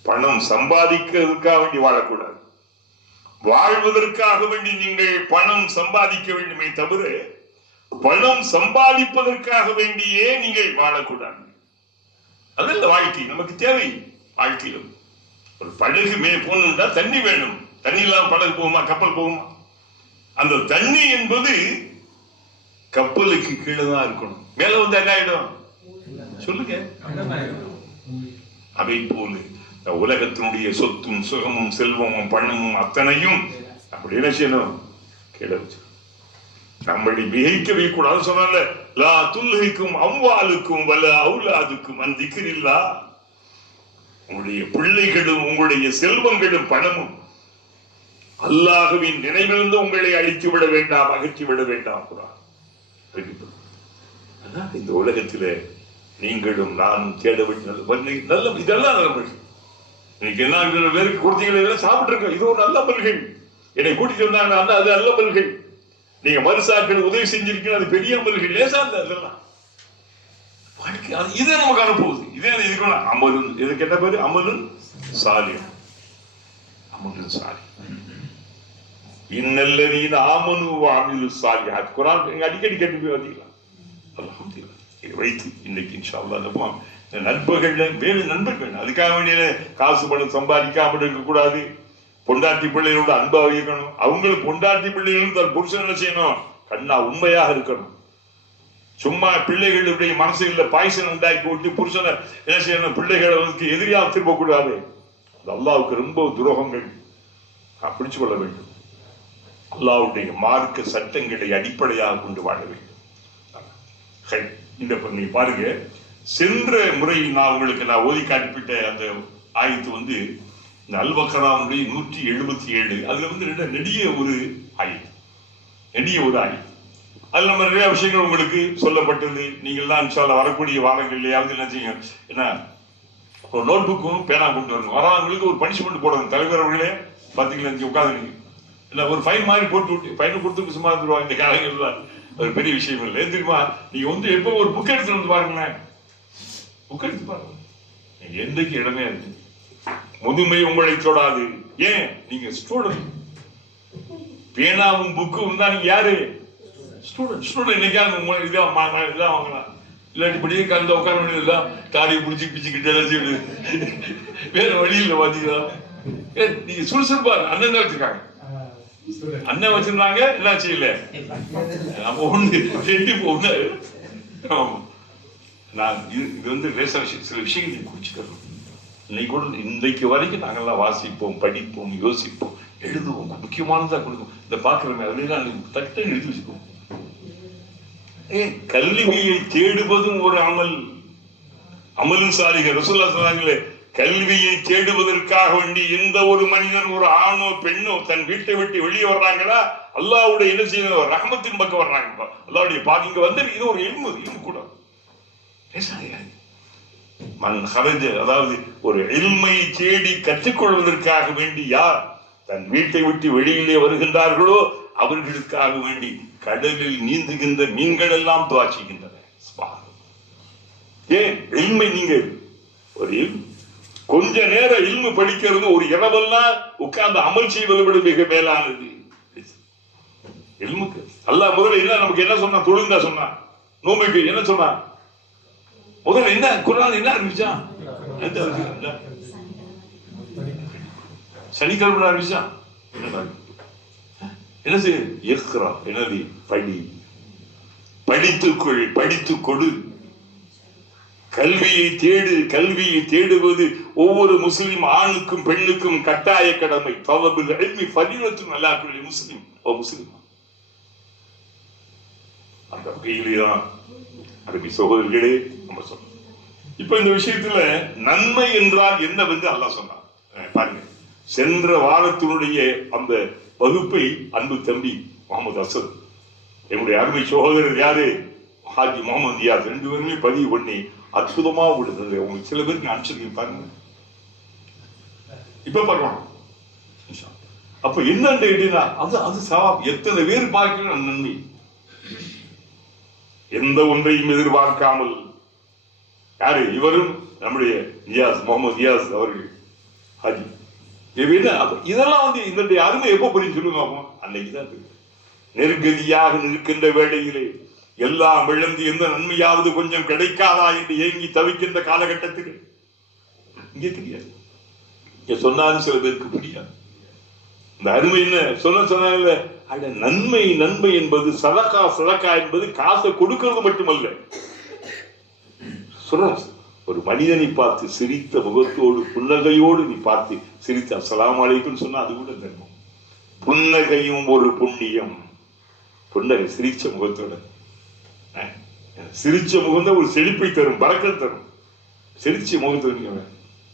பணம் சம்பாதிக்கிறதுக்காக வேண்டி வாழக்கூடாது. வாழ்வதற்காக வேண்டி நீங்கள் பணம் சம்பாதிக்க வேண்டுமே தவிர பணம் சம்பாதிப்பதற்காக வேண்டியே நீங்கள் வாழக்கூடாது. அதல்ல வாழ்க்கை. நமக்கு தேவை வாழ்க்கையிலும். ஒரு படகு போகணும்னா தண்ணி வேணும். தண்ணி இல்லாம படகு போகுமா? கப்பல் போகுமா? அந்த தண்ணி என்பது கப்பலுக்கு கீழே தான் இருக்கணும். மேல வந்து என்ன ஆயிடும் சொல்லுங்க. அதை போல உலகத்தினுடைய சொத்தும் சுகமும் செல்வமும் பணமும் அத்தனையும் அப்படி என்ன செய்யணும்? கீழே வச்சு நம்மளை மிகைக்கவே கூடாது. சொன்னால லா துல்ஹிக்கும் அம்வாலுக்கும் வல அவுலாதுக்கும் அன் திக்ரில்லா. உங்களுடைய பிள்ளைகளும் உங்களுடைய செல்வங்களும் பணமும் அல்லாஹ்வின் நினைவிலிருந்து உங்களை அழித்து விட வேண்டாம், அகற்றி விட வேண்டாம். இந்த உலகத்தில நீங்களும் நானும் தேட வேண்டிய நல்ல இதெல்லாம் நல்ல மொழி. இன்னைக்கு என்ன பேருக்கு கொடுத்தீங்க சாப்பிட்டு இருக்கோம். இது ஒரு நல்ல மொழிகள். என்னை கூட்டிட்டு வந்தாங்க, அது நல்ல மொழிகள். நீங்க மறுசாக்கள் உதவி செஞ்சிருக்கீங்க, அது பெரிய மொழிகள். லேசா இல்ல வாழ்க்கை. இதே நமக்கு அனுப்புவது. இதே இதுக்கு அமலும். இதுக்கு என்ன பேரு? அமலும் சாலியம். அமலும் சாலி. இன்னல்லதீன ஆமனு வஅமிலு ஸாலிஹாத். குர்ஆன் அடிக்கடி கேட்டு போய் வந்தீங்களா? அல்ஹம்துலில்லாஹ். இதை வைத்து இன்னைக்கு இன்ஷா அல்லாஹ் நம்ம நண்பர்கள் வேறு நண்பர்கள். அதுக்காக வேண்டிய காசு பணம் சம்பாதிக்காமல் இருக்கக்கூடாது. பொண்டாட்டி பிள்ளைகளோட அன்பா இருக்கணும். அவங்களுக்கு பொண்டாட்டி பிள்ளைகளும் தன் புருஷன் என்ன செய்யணும்? கண்ணா உண்மையாக இருக்கணும். சும்மா பிள்ளைகளுடைய மனசுகளில் பாய்சன் உண்டாக்கி விட்டு புருஷனை என்ன செய்யணும்? பிள்ளைகளுக்கு எதிரியாக திரும்பக்கூடாது. அது அல்லாஹ்வுக்கு ரொம்ப துரோகங்கள். பிடிச்சு கொள்ள வேண்டும். அல்லாஹ்வுடைய மார்க்க சட்டங்களை அடிப்படையாக கொண்டு வாழ வேண்டும். இந்த நீ பாருங்க, சென்ற முறையில் நான் உங்களுக்கு ஓதி காட்டிவிட்ட அந்த ஆயத்து இந்த அல்-பக்ராவுடைய 177. அதுல நெடிய ஒரு ஆயத்து. அதுல நம்ம நிறைய விஷயங்கள் உங்களுக்கு சொல்லப்பட்டது. நீங்கள் தான் இன்ஷா அல்லாஹ் வரக்கூடிய வாரங்கள்லயாவது என்ன செய்யுங்க, என்ன ஒரு நோட் புக்கும் பேனா கொண்டு வரணும். வரவங்களுக்கு ஒரு பனிஷ்மெண்ட் போடணும். தலைவர் அவர்களே பாத்தீங்களா, இங்க உட்காந்து இல்ல ஒரு ஃபைன் மாதிரி போட்டு விட்டு ஃபைன் கொடுத்து சும்மா இருந்துருவாங்க. இந்த காலங்கள்ல ஒரு பெரிய விஷயம் இல்லை. ஏன் தெரியுமா, நீங்க வந்து எப்போ ஒரு புக் எடுத்து வந்து பாருங்களேன், புக் எடுத்து பாருங்க, நீங்க எந்தக்கு இடமே இருக்கு. முதுமை உங்களை தொடாது. ஏன், நீங்க ஸ்டூடெண்ட். பேனாவும் புக்கும் தான் நீங்க யாரு, ஸ்டூடெண்ட். ஸ்டூடெண்ட் என்னைக்காவது இதான் வாங்கலாம். இல்லாட்டி இப்படியே கலந்து உட்கார வேண்டியதுதான், தாடியை பிடிச்சி பிடிச்சிக்கிட்டு வேற வழி இல்லை. பாத்தீங்களா, நீங்க சுறுசுறுப்பா அண்ணன் தான் வச்சிருக்காங்க, அண்ணன் வச்சிருந்தாங்க, என்ன செய்யல நம்ம ஒண்ணு ரெண்டு ஒண்ணு. நான் இது வந்து சில விஷயங்களை குறிச்சுக்கிறோம். இன்னைக்கு கூட இன்றைக்கு வரைக்கும் நாங்கெல்லாம் வாசிப்போம், படிப்போம், யோசிப்போம், எழுதுவோம். முக்கியமானதா கொடுக்கும். இந்த பாக்குறோமே அதுலாம் தட்ட எழுதி வச்சுக்கோம். கல்வியை தேடுவதும் ஒரு அமல். அமலும் சாலிக ரசூலுல்லாஹ் சொன்னாங்களே, கல்வியை தேடுவதற்காக வேண்டி எந்த ஒரு மனிதன், ஒரு ஆணோ பெண்ணோ தன் வீட்டை விட்டு வெளியே வர்றாங்களா, அல்லாஹ்வுடைய என்ன செய்யணும், ரஹ்மத்தின் பக்கம் வர்றாங்க. அல்லாஹ்வுடைய பாதி இங்க வந்து இது ஒரு இல்மு கூட மன் ஹரஜ, அதாவது ஒரு இல்மை தேடி கற்றுக்கொள்வதற்காக வேண்டி யார் தன் வீட்டை விட்டு வெளியிலே வருகின்றார்களோ அவர்களுக்காக வேண்டி கடலில் நீந்துகின்ற மீன்கள் எல்லாம் துஆ செய்கின்றன. ஏன் இல்மை, நீங்க ஒரு கொஞ்ச நேரம் இல்மு படிக்கிறது ஒரு இரவெல்லாம் உட்கார்ந்து அமல் செய்வதை விட மிக மேலானது. இல்முக்கு அல்லாஹ் முதல்ல என்ன நமக்கு என்ன சொன்னா, தொழுந்தா சொன்னா, நோம்புக்கு என்ன சொன்னா, முதல்ல என்ன குர்ஆன் என்ன ஆரம்பிச்சான், சனிக்கிழமை ஆரம்பிச்சான். என்ன செய்ய, இக்ரா, என்னது, படி, படித்துக்கொள், படித்து கொடு, கல்வியை தேடு. கல்வியை தேடுவது ஒவ்வொரு முஸ்லிம் ஆணுக்கும் பெண்ணுக்கும் கட்டாய கடமை. தலபுல் இல்மி ஃபரீலத்துன் அலா குல்லி முஸ்லிம் ஓ முஸ்லிம். அந்த வகையிலேதான் அரபி சகோதரர்களே நம்ம சொன்னோம். இப்ப இந்த விஷயத்துல நன்மை என்றால் என்னவென்று அல்லாஹ் சொன்னான். பாருங்க, சென்ற வாரத்தினுடைய அந்த வகுப்பை அன்பு தம்பி முகமது அசத், என்னுடைய அருமை சகோதரர் யாரு, ஹாஜி முகமது யாஸ், ரெண்டு பேருமே பதிவு பண்ணி அற்புதமா விடுது. உங்களுக்கு சில பேருக்கு அனுப்பிச்சிருக்கீங்க பாருங்க, இப்ப பார்க்கலாம். அப்ப என்ன அது சவாப். எத்தனை பேர் பார்க்கிற நன்மை, எந்த ஒன்றையும் எதிர்பார்க்காமல். யாரு இவரும், நம்முடைய நியாஸ், முகமது நியாஸ் அவர்கள் ஹாஜி. இதெல்லாம் வந்து இதனுடைய அருமை எப்ப புரியும் சொல்லுங்க. அன்னைக்குதான் நெருக்கடியாக நிற்கின்ற வேளையிலே எல்லாம் விழுந்து எந்த நன்மையாவது கொஞ்சம் கிடைக்காதா என்று ஏங்கி தவிக்கின்ற காலகட்டத்தில் இங்கே தெரியாது. இங்க சொன்னாலும் சில பேருக்கு புரியாது. இந்த அருமை என்ன சொன்னாங்கல்ல, நன்மை நன்மை என்பது சதகா. சதகா என்பது காசை கொடுக்கிறது மட்டுமல்ல. சொல்ற ஒரு மனிதனை பார்த்து சிரித்த முகத்தோடு புன்னகையோடு நீ பார்த்து சிரித்த அஸ்ஸலாமு அலைக்கும் சொன்னா அது கூட தர்மம். புன்னகையும் ஒரு புண்ணியம். புன்னகை, சிரிச்ச முகத்தோட, சிரிச்ச முகம் ஒரு செழிப்பை தரும், பரக்கத் தரும். சிரிச்ச முகத்தோடு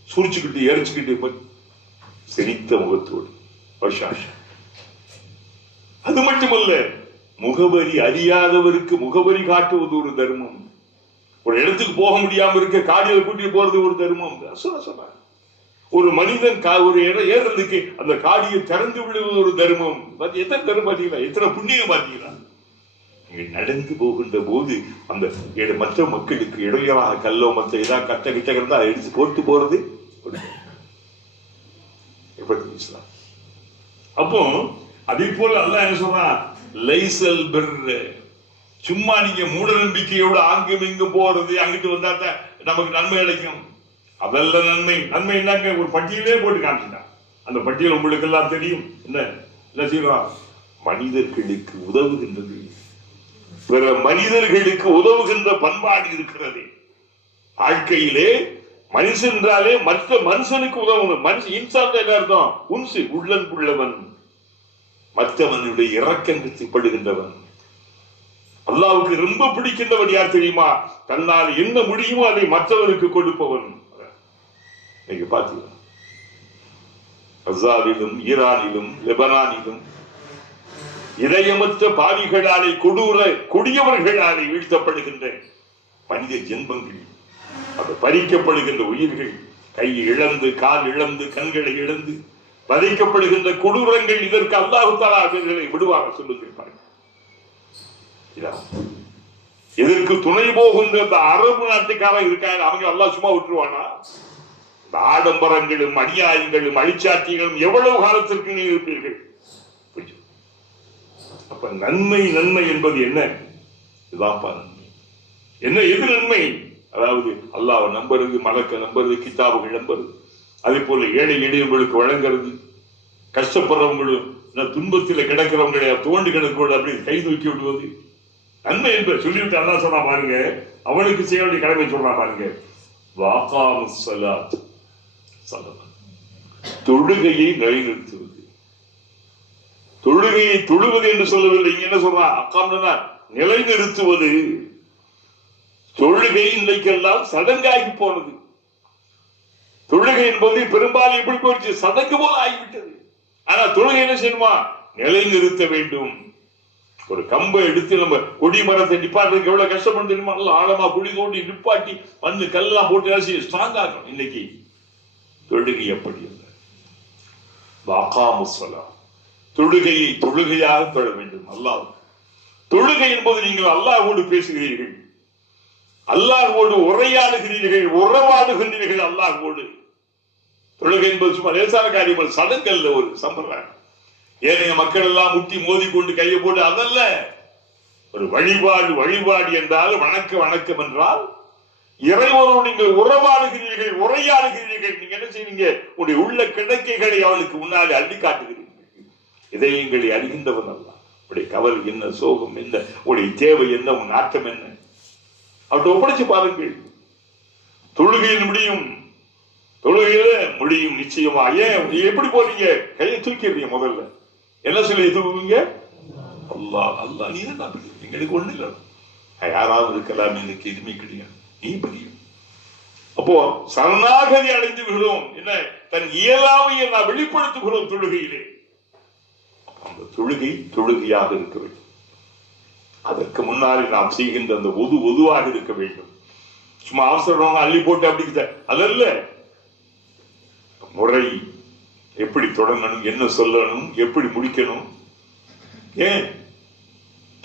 சுரிச்சுக்கிட்டு எரிச்சுக்கிட்டு சிரித்த முகத்தோடு. அது மட்டுமல்ல, முகவரி அறியாதவருக்கு முகவரி காட்டுவது ஒரு தர்மம். ஒரு இடத்துக்கு போக முடியாம இருக்க காடியில கூட்டிட்டு போறது ஒரு தர்மம். சொன்ன ஒரு மனிதன் ஒரு இடம் ஏறதுக்கு அந்த காடியை திறந்து விடுவது ஒரு தர்மம். எத்தனை தர்மம் பாத்தீங்களா, எத்தனை புண்ணியம் பாத்தீங்களா. நடந்து போகின்ற போது அந்த மற்ற மக்களுக்கு இடையலாக கல்லோ மற்ற ஏதாவது கட்ட கிட்ட இருந்தா எடுத்து போட்டு போறது. அப்போ அதே போல அல்லாஹ் என்ன சொல்றான், லைசல் பிர்ரு, சும்மா நீங்க மூட நம்பிக்கையோட அங்கும் இங்கும் போறது, அங்கிட்டு வந்தா நமக்கு நன்மை கிடைக்கும், அதல்ல நன்மை. நன்மை என்னங்க, ஒரு பட்டியலே போட்டு காமிச்சிட்டான். அந்த பட்டியல் உங்களுக்கு எல்லாம் தெரியும். என்ன செய்யலாம், மனிதர்களுக்கு உதவுகின்றது, பிற மனிதர்களுக்கு உதவுகின்ற பண்பாடு இருக்கிறது வாழ்க்கையிலே. மனுஷன் என்றாலே மற்ற மனுஷனுக்கு உதவணும். மனுஷன் இன்சான் அர்த்தம், உன்சு உள்ளன் உள்ளவன், மற்றவனுடைய இரக்கங்களுக்கு படுகின்றவன். அல்லாஹ்வுக்கு ரொம்ப பிடிக்கின்றவன் யார் தெரியுமா, தன்னால் என்ன முடியுமோ அதை மற்றவருக்கு கொடுப்பவன். நீங்க பாத்தீங்கன்னா கசாவிலும் ஈரானிலும் லெபனானிலும் இதயமற்ற பாவிகளாலே கொடூர கொடியவர்களாலே வீழ்த்தப்படுகின்ற மனித ஜென்மங்கள், அது பறிக்கப்படுகின்ற உயிர்கள், கை இழந்து கால் இழந்து கண்களை இழந்து வதைக்கப்படுகின்ற கொடூரங்கள், இதற்கு அல்லாஹ் தஆலா அவர்களை விடுவாக சொல்லுகிறார். இதற்கு துணை போகின்ற அந்த அரபு நாட்டுக்காரன் இருக்காங்க, அவங்க அல்லாஹ் சும்மா விட்டுருவானா? ஆடம்பரங்களும் அநியாயங்களும் அழிச்சாட்டிகளும் எவ்வளவு காலத்திற்கு நீங்க இருப்பீர்கள்? அப்ப நன்மை நன்மை என்பது என்ன? இதுதான் என்ன, எது நன்மை? அதாவது அல்லாஹ்வை நம்புறது, மலக்க நம்புறது, கிதாபுகள் நம்புறது, அதே போல ஏழை எளியவங்களுக்கு வழங்குறது, கஷ்டப்படுறவங்களும் துன்பத்தில் கிடக்கிறவங்களை தோண்டி கிடக்கிறது அப்படி கை தூக்கி விடுவது நன்மை என்பது சொல்லிவிட்டு அல்லாஹ் சொன்னா பாருங்க, அவனுக்கு செய்ய வேண்டிய கடமை சொல்றான் பாருங்க. வஅகாமுஸ் ஸலாத், தொழுகையை நிலைநிறுத்துவது. தொழுகையை தொழுவது என்று சொல்லவில்லை, இங்க என்ன சொல்றான்? அகாம்னா நிலைநிறுத்துவது. தொழுகை இன்றைக்கெல்லாம் சடங்காகி போனது. தொழுகை என்பது பெரும்பாலும் எப்படி போயிடுச்சு? சடங்கு போல ஆகிவிட்டது. ஆனா தொழுகை என்ன செய்யணுமா? நிலைநிறுத்த வேண்டும். ஒரு கம்பை எடுத்து நம்ம கொடி மரத்தை நிப்பாட்டுறதுக்கு எவ்வளவு கஷ்டப்படும் தெரியுமா? ஆழமா குழி தோண்டி நிப்பாட்டி மண்ணு கல்லாம் போட்டு ஸ்ட்ராங் ஆகணும். இன்னைக்கு தொழுகை எப்படி இல்லை? தொழுகையை தொழுகையாக தொழ வேண்டும். அல்லாஹ் தொழுகை என்பது நீங்கள் அல்லாஹ்வோடு பேசுகிறீர்கள், அல்லாஹ்வோடு உரையாடுகிறீர்கள், உறவாடுகின்றீர்கள் அல்லாஹ்வோடு. தொழுகை என்பது சும்மா லேசான காரியம், சடங்கல்ல, ஒரு சம்பிரதாயம். ஏனைய மக்கள் எல்லாம் முட்டி மோதி கொண்டு கையை போட்டு அதல்ல. ஒரு வழிபாடு. வழிபாடு என்றால் வணக்கம் என்றால் இறைவனோடு நீங்கள் உறவாடுகிறீர்கள், உரையாடுகிறீர்கள். நீங்க என்ன செய்வீங்க? உங்களுடைய உள்ள கிடக்கைகளை அவளுக்கு முன்னாடி அள்ளி காட்டுகிறீர்கள். இதயங்களை அறிகின்றவன் அல்ல. உடைய கவலை என்ன, சோகம் என்ன, உடைய தேவை என்ன, உன் நாட்டம் என்ன, அவர்கிட்ட ஒப்படைச்சு பாருங்கள். தொழுகையில் முடியும், தொழுகையில முடியும் நிச்சயமா. ஏன் எப்படி போறீங்க? கையை தூக்கிடுறீங்க. முதல்ல என்ன சொல்லி தூக்குவீங்க? அல்லாஹ் அல்லாஹ். நீ தான் எங்களுக்கு ஒண்ணு இல்லை, யாராவது இருக்கலாம், எனக்கு எதுவுமே கிடையாது, நீ பெரிய. அப்போ சரணாகதி அடைந்து விடுகிறோம். என்ன, தன் இயலாமையை நான் வெளிப்படுத்துகிறோம் தொழுகையிலே. அந்த தொழுகை தொழுகையாக இருக்க வேண்டும். அதற்கு முன்னாடி நாம் செய்கின்ற அந்த ஒதுவாக இருக்க வேண்டும். சும்மா அவசரம் அள்ளி போட்டு அப்படி அதல்ல. முறை, எப்படி தொடங்கணும், என்ன சொல்லணும், எப்படி முடிக்கணும். ஏன்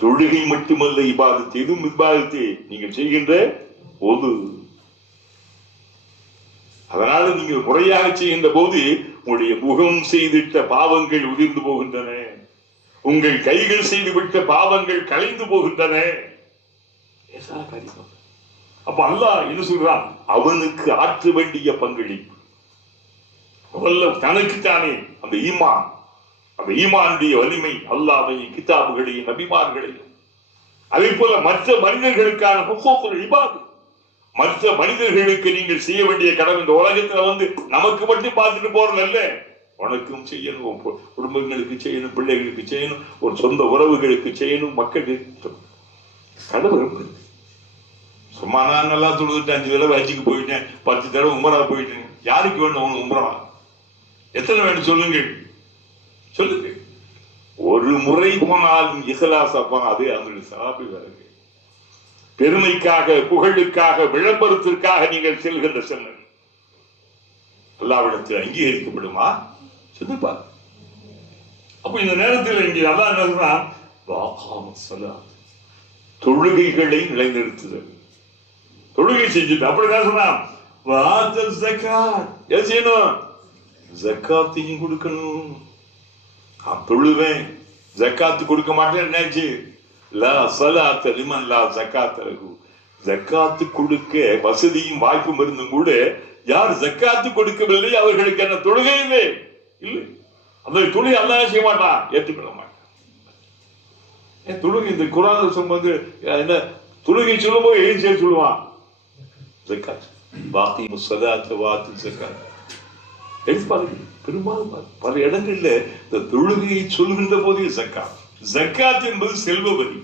தொழுகை மட்டுமல்ல இபாதத்து, எதுவும் இபாதத்து நீங்கள் செய்கின்ற ஒது. அதனால நீங்கள் முறையாக செய்கின்ற போது உங்களுடைய முகம் செய்திட்ட பாவங்கள் உதிர்ந்து போகின்றன, உங்கள் கைகள் செய்துவிட்ட பாவங்கள் கலைந்து போகின்றன. அப்ப அல்லாஹ் என்ன சொல்றான்? அவனுக்கு ஆற்ற வேண்டிய பங்களிப்பு தனக்குத்தானே அந்த ஈமான், அந்த ஈமானுடைய வலிமை, அல்லாஹ்வையும் கிதாபுகளையும் நபிமார்களையும், அதே போல மற்ற மனிதர்களுக்கான மற்ற மனிதர்களுக்கு நீங்கள் செய்ய வேண்டிய கடமை. இந்த உலகத்துல நமக்கு மட்டும் பார்த்துட்டு போறது அல்ல, உனக்கும் செய்யணும், குடும்பங்களுக்கு செய்யணும், பிள்ளைகளுக்கு செய்யணும், ஒரு சொந்த உறவுகளுக்கு செய்யணும், மக்களுக்கு கடவுள். சும்மா நான் நல்லா தொழுதுட்டு 5 தடவை ஹஜ்ஜுக்கு போயிட்டேன், 10 தடவை உம்ரா போயிட்டேன். யாருக்கு வேணும் அவங்க உம்ரா? எத்தனை வேணும் சொல்லுங்க, சொல்லுங்க. ஒரு முறை போனாலும் இஹ்லாஸ் போனா அது அவங்களுக்கு சாபி வருங்க. பெருமைக்காக, புகழுக்காக, விளம்பரத்திற்காக நீங்கள் செல்கின்ற செல்லுங்கள், அல்லாஹ்விடத்தில் அங்கீகரிக்கப்படுமா? சொல்லுப்பா. அப்ப இந்த நேரத்தில் இங்கே அல்லாஹ் என்ன சொல்றான்? தொழுகைகளை நிலைநிறுத்துதல். தொழுகை செஞ்சுட்டு அப்படிதான் சொன்னான், ஜக்காத்தையும் கொடுக்கணும். தொழுவேன், ஜக்காத்து கொடுக்க மாட்டேன், என்னாச்சு? ஜக்காத்து கொடுக்க வசதியும் வாய்ப்பும் இருந்தும் கூட யார் ஜக்காத்து கொடுக்கவில்லை அவர்களுக்கு என்ன தொழுகை இல்லை? இல்லை. அந்த தொழுகை அல்லாஹ் செய்ய மாட்டான், ஏற்றுக்கொள்ள மாட்டான். தொழுகை இந்த குர்ஆன் சொல்லும்போது என்ன, தொழுகை சொல்லும் போது ஏன் செய்ய சொல்லுவான்? ஜக்காத். வாகீமுஸ் ஸலாத்த வாத்து ஜக்காத். பெரும்பாலும் பல இடங்கள்ல இந்த தொழுகையை சொல்கின்ற போதே ஜக்காத். ஜக்காத் என்பது செல்வ வரி.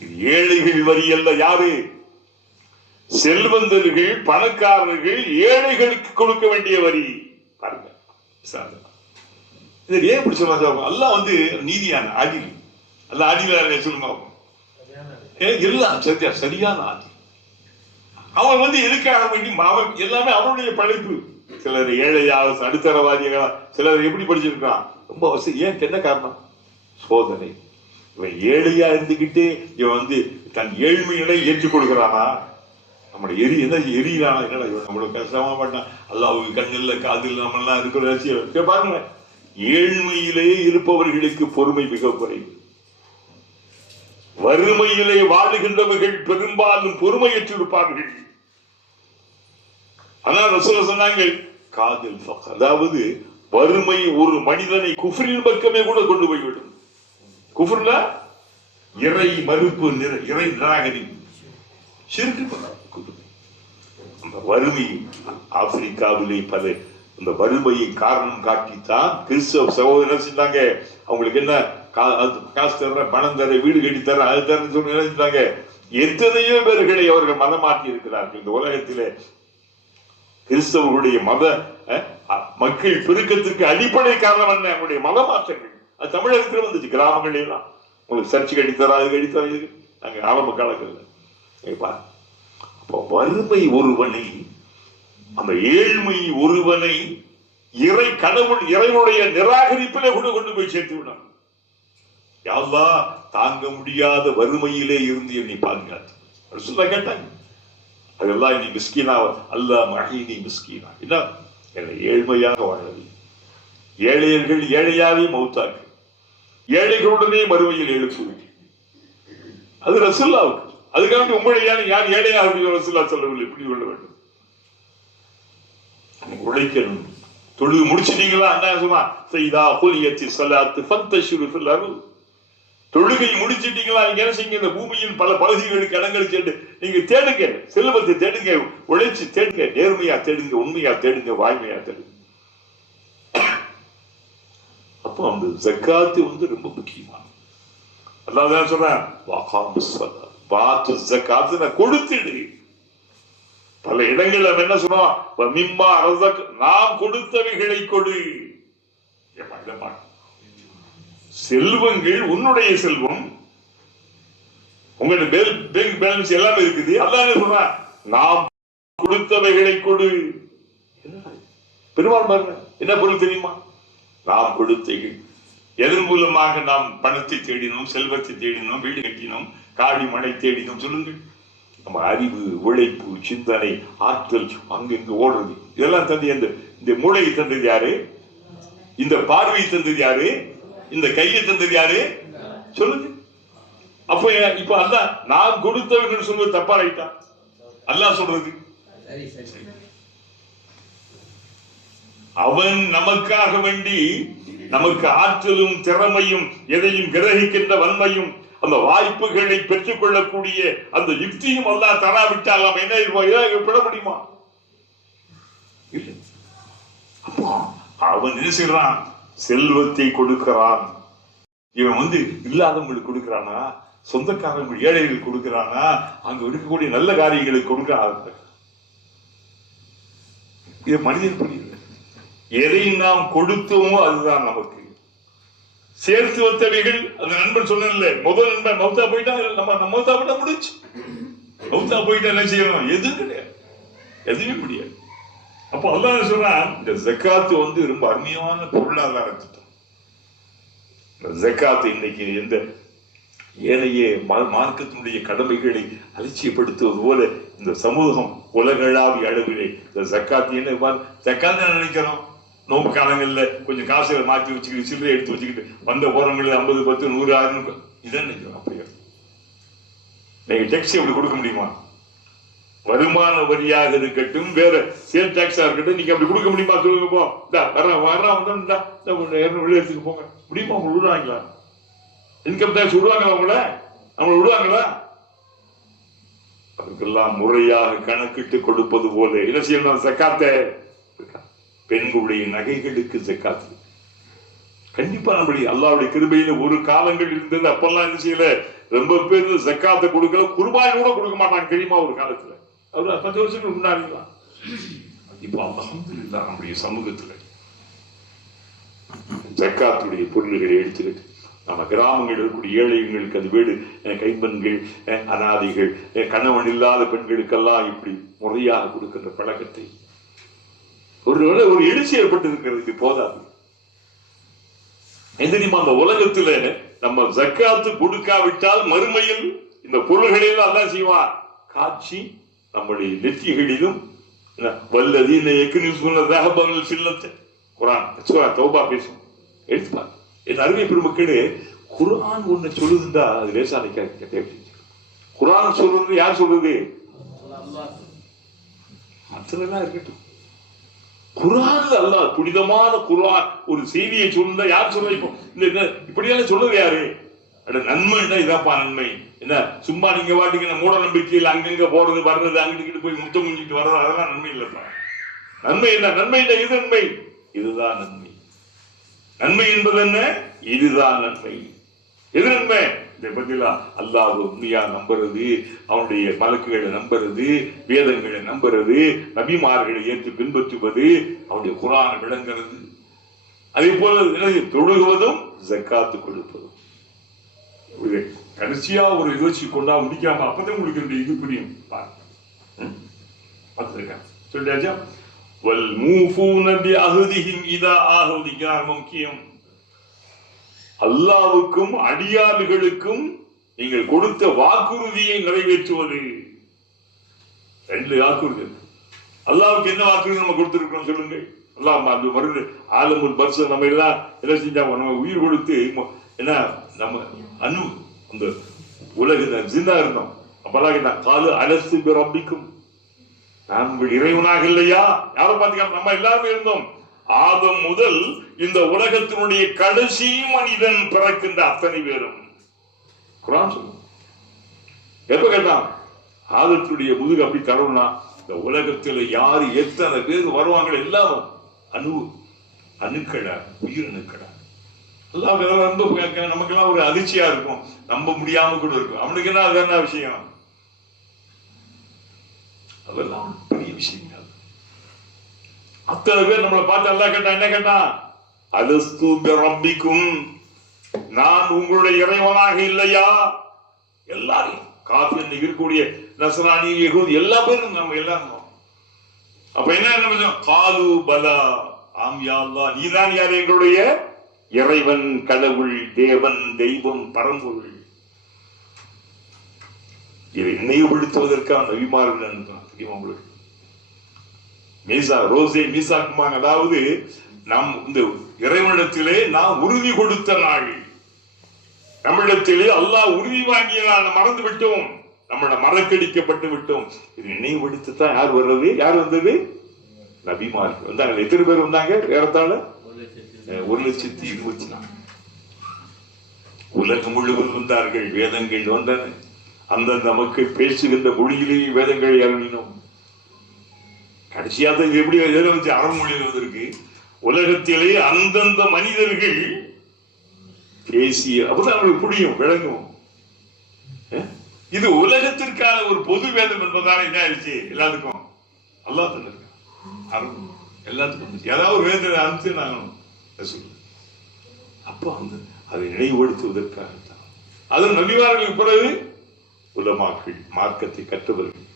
இது ஏழைகள் வரி அல்ல. யாரு? செல்வந்தர்கள், பணக்காரர்கள் ஏழைகளுக்கு கொடுக்க வேண்டிய வரி. பாருங்க, இதை ஏன் இப்படி சொல்றாங்க? அல்லாஹ் வந்து நீதியான ஆதில். அல்லாஹ் ஆதில சொல்லுங்க. எல்லாம் சரியான ஆதி. அவன் வந்து எதுக்காக வேண்டி அவன் எல்லாமே அவனுடைய படைப்பு. சிலர் ஏழையாக நடுத்தரவாதிகளா, சிலர் எப்படி படிச்சிருக்கான் ரொம்ப ஏன் என்ன காரணம்? சோதனை. இவன் ஏழையா இருந்துகிட்டு இவன் வந்து தன் ஏழ்மைகளை ஏற்றுக் கொடுக்கிறானா? நம்மளோட என்ன எரியிறானா? என்னடா இவன் நம்மளுக்கு கஷ்டமா பண்ணா அல்லாஹ்வுக்கு கண்ணில்ல காதில் நம்மளாம் இருக்கிற பாருங்க. ஏழ்மையிலேயே இருப்பவர்களுக்கு பொறுமை மிக குறைவு. வறுமையிலே வாழுகின்றவர்கள் பெரும்பாலும் பொறுமையற்றிருப்பார்கள். ஆனால் ரசூலுல்லாஹ் சொன்னாங்க காதில் ஃபக்ர், அதாவது வறுமை ஒரு மனிதனை குஃப்ரின் பக்கமே கூட கொண்டு போய்விடும். குஃப்ர்ல இறை மறுப்பு, இறை நிராகரிப்பு, ஷிர்க். அந்த வறுமை ஆப்பிரிக்காவிலே பல இந்த வறுமையை காரணம் காட்டித்தான் கிறிஸ்தவ சகோதரர் செஞ்சாங்க. அவங்களுக்கு என்ன காசு தர, பணம் தர, வீடு கட்டி தர, அது தரன்னு சொல்லி நினைச்சிட்டாங்க. எத்தனையோ பேர்களை அவர்கள் மதமாற்றி இருக்கிறார்கள். இந்த உலகத்திலே கிறிஸ்தவர்களுடைய மத மக்கள் பெருக்கத்திற்கு அடிப்படை காரணம் என்ன? அவங்களுடைய மத மாற்றங்கள். அது தமிழகத்தில் வந்துச்சு. கிராமங்கள் எல்லாம் உங்களுக்கு சர்ச்சை கட்டித்தரா, அது கட்டித்தரா, இது நாங்க ஆரம்ப காலங்களில். அப்போ வறுமை ஒருவனை, அந்த ஏழ்மை ஒருவனை கடவுள் இறைவனுடைய நிராகரிப்பிலே கூட கொண்டு போய் சேர்த்து விடான். யா அல்லாஹ், தாங்க முடியாத வறுமையிலே இருந்து என்னை பாதுகாத்து ரசூலுல்லாஹ் கேட்டாங்க. அதெல்லாம் நீ மிஸ்கீனா அல்லாஹ் மஹீனி மிஸ்கீனா, என்ன என்னை ஏழ்மையாக வாழவி, ஏழையர்கள் ஏழையாவே மௌத்தாக்கு, ஏழைகளுடனே மறுமையில் எழுப்பு. அது ரசூலுல்லாஹ்வுக்கு. அதுக்காக உங்களை யார் ஏழையாக ரசூலுல்லாஹ் சொல்லவில்லை. இப்படி கொள்ள வேண்டும். உழைக்கணும். தொழுது முடிச்சிட்டீங்களா? என்ன சொன்னா சைதா குலியத்தி ஸலாத்து ஃபந்தஷிரு ஃபில் அர்த். தொழுகை முடிச்சிட்டீங்களா? நீங்க என்ன செய்யுங்க? இந்த பூமியின் பல பகுதிகளுக்கு இடங்கள் சென்று நீங்க தேடுங்க, செல்வத்தை தேடுங்க, உழைச்சி தேடுங்க, நேர்மையா தேடுங்க, உண்மையா தேடுங்க, வாய்மையா தேடுங்க. அப்போ அந்த ஜக்காத்து வந்து ரொம்ப முக்கியமான. அல்லாஹ் தான் சொல்றான் வகாமுஸ் ஸலாத் வாத்து ஜக்காத்து, கொடுத்துடு. பல இடங்கள் அவன் என்ன சொல்றான்? மிம்மா ரஸக், நாம் கொடுத்தவைகளை கொடு. செல்வங்கள் உன்னுடைய செல்வம், உங்களுடைய பேங்க் பேலன்ஸ் எல்லாமே இருக்குது. அல்லாஹ் என்ன சொல்றான்? நாம் கொடுத்தவைகளை கொடு. பெருமாள் பாருங்க என்ன பொருள் தெரியுமா? நாம் கொடுத்தவைகள். எதன் மூலமாக நாம் பணத்தை தேடினோம், செல்வத்தை தேடினோம், வீடு கட்டினோம், காடி மழை தேடினோம்? சொல்லுங்கள். நம்ம அறிவு, உழைப்பு, சிந்தனை, ஆற்றல் அங்கிருந்து ஓடுறது இதெல்லாம் தந்து இந்த மூளையை தந்தது யாரு? இந்த பார்வையை தந்தது யாரு? இந்த கையை தந்தது யாரு? சொல்லுங்க. அப்ப இப்ப அல்லாஹ் நாம் கொடுத்தவர்கள் சொல்வது தப்பா ரைட்டா? அல்லாஹ் சொல்றது அவன் நமக்காக வேண்டி நமக்கு ஆற்றலும் திறமையும் எதையும் கிரகிக்கின்ற வன்மையும் அந்த வாய்ப்புகளை பெற்றுக் கொள்ளக்கூடிய அந்த யுக்தியும் அல்லாஹ் தராவிட்டால் நாம் என்ன விட முடியுமா? அவன் என்ன செய்யறான்? செல்வத்தை கொடுக்கிறான். இவன் வந்து இல்லாதவங்களுக்கு கொடுக்கிறானா, சொந்தக்காரங்க ஏழைகளுக்கு கொடுக்கிறானா, அங்க இருக்கக்கூடிய நல்ல காரியங்களுக்கு கொடுக்கிறான். இது மனிதன் புரியல. எதை நாம் கொடுத்தோமோ அதுதான் நமக்கு. சேர்த்து வைத்தவைகள் அந்த நண்பன் சொன்ன முதல் நண்பன் மௌத்தா போயிட்டா, நம்ம மௌத்தா போயிட்டா முடிச்சு. மௌத்தா போயிட்டா என்ன செய்யணும்? எதுவும் கிடையாது, எதுவுமே முடியாது. அப்போ அல்லாஹ் சொல்றான், இந்த ஜக்காத்து வந்து ரொம்ப அருமையான பொருளாதார திட்டம். ஜக்காத்து இன்னைக்கு எந்த ஏனைய மார்க்கத்தினுடைய கடமைகளை அலட்சியப்படுத்துவது போல இந்த சமூகம் உலகளாவிய அளவிலே இந்த ஜக்காத்து என்ன ஜக்காத்து நினைக்கிறோம். நோம்பு காலங்கள்ல கொஞ்சம் காசுகளை மாற்றி வச்சுக்கிட்டு, சில்லறை எடுத்து வச்சுக்கிட்டு, வந்த போறவங்களுக்கு 50, 10, 100, 600 இதான் நினைக்கிறோம். அப்படியே நீங்க டேக்ஸ் எப்படி கொடுக்க முடியுமா? வருமான வரியாக இருக்கட்டும், வேற சேல் டாக்ஸா இருக்கட்டும், நீங்க அப்படி கொடுக்க முடியுமா? சொல்லுங்க. போ எடுத்துட்டு போங்க. முடியுமா? அவங்க விடுவாங்களா? இன்கம் டாக்ஸ் விடுவாங்களா? நம்மளை விடுவாங்களா? அதுக்கெல்லாம் முறையாக கணக்கிட்டு கொடுப்பது போல என்ன செய்யணும்? ஜக்காத்தை. பெண்களுடைய நகைகளுக்கு ஜக்காத்து கண்டிப்பா நம்முடைய அல்லாஹ்வுடைய கிருபையில ஒரு காலங்கள் இருந்தது. அப்பெல்லாம் என்ன செய்யல, ரொம்ப பேர் ஜக்காத்தை கொடுக்கல, குர்பானி கூட கொடுக்க மாட்டாங்க தெரியுமா? ஒரு காலத்துல அவரு 10 வருஷத்துக்கு முன்னாடிலாம். இப்போ அல்ஹம்துலில்லாஹ் நம்முடைய சமூகத்துல ஜக்காத்துடைய பொருள்களை எடுத்துக்கிட்டு நம்ம கிராமங்கள் இருக்கக்கூடிய ஏழைகளுக்கு அது வீடு, கைம்பெண்கள், அனாதைகள், கணவன் இல்லாத பெண்களுக்கெல்லாம் இப்படி முறையாக கொடுக்கின்ற பழக்கத்தை ஒரு எழுச்சி ஏற்பட்டிருக்கிறது. போதாது. அந்த உலகத்துல நம்ம ஜக்காத்து கொடுக்காவிட்டால் மறுமையில் இந்த பொருள்களில் அல்லாஹ் செய்வான் காட்சி நம்முடைய நெற்றிகளிலும் வல்லதி குர்ஆன் தௌபா பேசும். எடுத்துப்பாங்க. என் அருமை பெருமக்களே, குர்ஆன் ஒண்ணு சொல்லுதுண்டா அது லேசா நிக்க. குர்ஆன் சொல்றது யார் சொல்றது? மற்றதெல்லாம் இருக்கட்டும். குர்ஆன்ல அல்லாஹ் புனிதமான குர்ஆன் ஒரு செய்தியை சொல்லுதா யார் சொல்ல? இப்படியெல்லாம் சொல்றது யாரு? நன்மைன்னா இதாப்பா நன்மை. என்ன சும்மா நீங்க வாட்டிங்க மூட நம்பிக்கையில் அங்கங்க போறது வர்றது, அங்கிட்டு போய் முத்தம் குஞ்சிட்டு வர்றது, அதெல்லாம் நன்மை இல்லப்பா. நன்மை என்ன? நன்மை என்ன? இது நன்மை, இதுதான் நன்மை. நன்மை என்பது என்ன? இதுதான் நன்மை. எது நன்மை? இதை பத்திலா அல்லாஹ் உண்மையா நம்புறது, அவனுடைய மலக்குகளை நம்புறது, வேதங்களை நம்புறது, நபிமார்களை ஏற்று பின்பற்றுவது, அவனுடைய குர்ஆனை விளங்குறது, அதே போல தொழுகுவதும் ஜக்காத்து கொடுப்பதும். கடைசியா ஒரு யோசிச்சு கொண்டா முடிக்காம அப்பதான் உங்களுக்கு இது புரியும். சொல்லியாச்சா? அல்லாஹ்வுக்கும் அடியார்களுக்கும் நீங்கள் கொடுத்த வாக்குறுதியை நிறைவேற்றுவது. ரெண்டு வாக்குறுதி. அல்லாஹ்வுக்கு என்ன வாக்குறுதி நம்ம கொடுத்திருக்கிறோம் சொல்லுங்க? அல்லாஹ் அந்த மருந்து ஆலமுல் பர்ச நம்ம எல்லாம் என்ன செஞ்சாங்க? நம்ம உயிர் கொடுத்து என்ன நம்ம அணு அந்த உலக ஜின்னா இருந்தோம். அப்பெல்லாம் காலு அலசு ரப்பிக்கும், நான் உங்கள் இறைவனாக இல்லையா? யாரை பார்த்தீங்கன்னா நம்ம எல்லாருமே இருந்தோம். ஆதம் முதல் இந்த உலகத்தினுடைய கடைசி மனிதன் பிறக்கின்ற அத்தனை பேரும் குர்ஆன் சொல்லும். எப்ப கேட்டான்? ஆதத்துடைய முதுகு அப்படி தரணும்னா இந்த உலகத்தில் யாரு எத்தனை பேர் வருவாங்க எல்லாரும் அணுக்களா, உயிரணுக்களா. நமக்கெல்லாம் ஒரு அதிர்ச்சியா இருக்கும், நம்ப முடியாம கூட இருக்கும். அவனுக்கு என்ன அது என்ன விஷயம்? அதெல்லாம் பெரிய விஷயங்கள். அத்தனை பேர் நம்மளை பார்த்து எல்லாம் கேட்டான். என்ன கேட்டான்? அலஸ்து பிரப்பிக்கும், நான் உங்களுடைய இறைவனாக இல்லையா? எல்லாரையும் காஃபில் இருக்கக்கூடிய நஸ்ரானி யஹூதி எல்லா பேரும் நம்ம எல்லாரும். அப்ப என்ன காலு பலா, ஆம் யா அல்லாஹ், நீதான் யார்? எங்களுடைய இறைவன், கடவுள், தேவன், தெய்வம், பரம்பொருள். இதை நினைவுபடுத்துவதற்கான நபிமார்கள் அனுப்பினான். தெரியுமா உங்களுக்கு? மீசா ரோசே மீசாக்குமாங்க. அதாவது நாம் இந்த இறைவனிடத்திலே நாம் உறுதி கொடுத்த நாள், நம்மிடத்திலே அல்லாஹ் உறுதி வாங்கிய நாள் மறந்து விட்டோம், நம்மள மறக்கடிக்கப்பட்டு விட்டோம். இது நினைவுபடுத்தத்தான் யார் வர்றது? யார் வந்தது? நபிமார்கள் வந்தாங்க. எத்தனை பேர் வந்தாங்க? ஏறத்தாழ 1,24,000. உலகம் முழுவதும் வந்தார்கள். வேதங்கள் வந்தன. அந்தந்த மக்கள் பேசுகின்ற மொழியிலேயே வேதங்களை அருளினோம். கடைசியா தான் எப்படி அறமொழியில் வந்திருக்கு. உலகத்திலே அந்தந்த மனிதர்கள் பேசிய அப்பதான் அவங்களுக்கு புரியும், விளங்கும். இது உலகத்திற்கான ஒரு பொது வேதம் என்பதால என்ன ஆயிடுச்சு? எல்லாத்துக்கும் அல்லாஹ் தந்திருக்கான். எல்லாத்துக்கும் ஏதாவது ஒரு வேதத்தை அனுப்பிச்சு நாங்கணும். அப்போ வந்து அதை நினைவுபடுத்துவதற்காக தான். அதுவும் நபிமார்களுக்கு பிறகு உலமாக்கள், மார்க்கத்தை கற்றவர்கள்.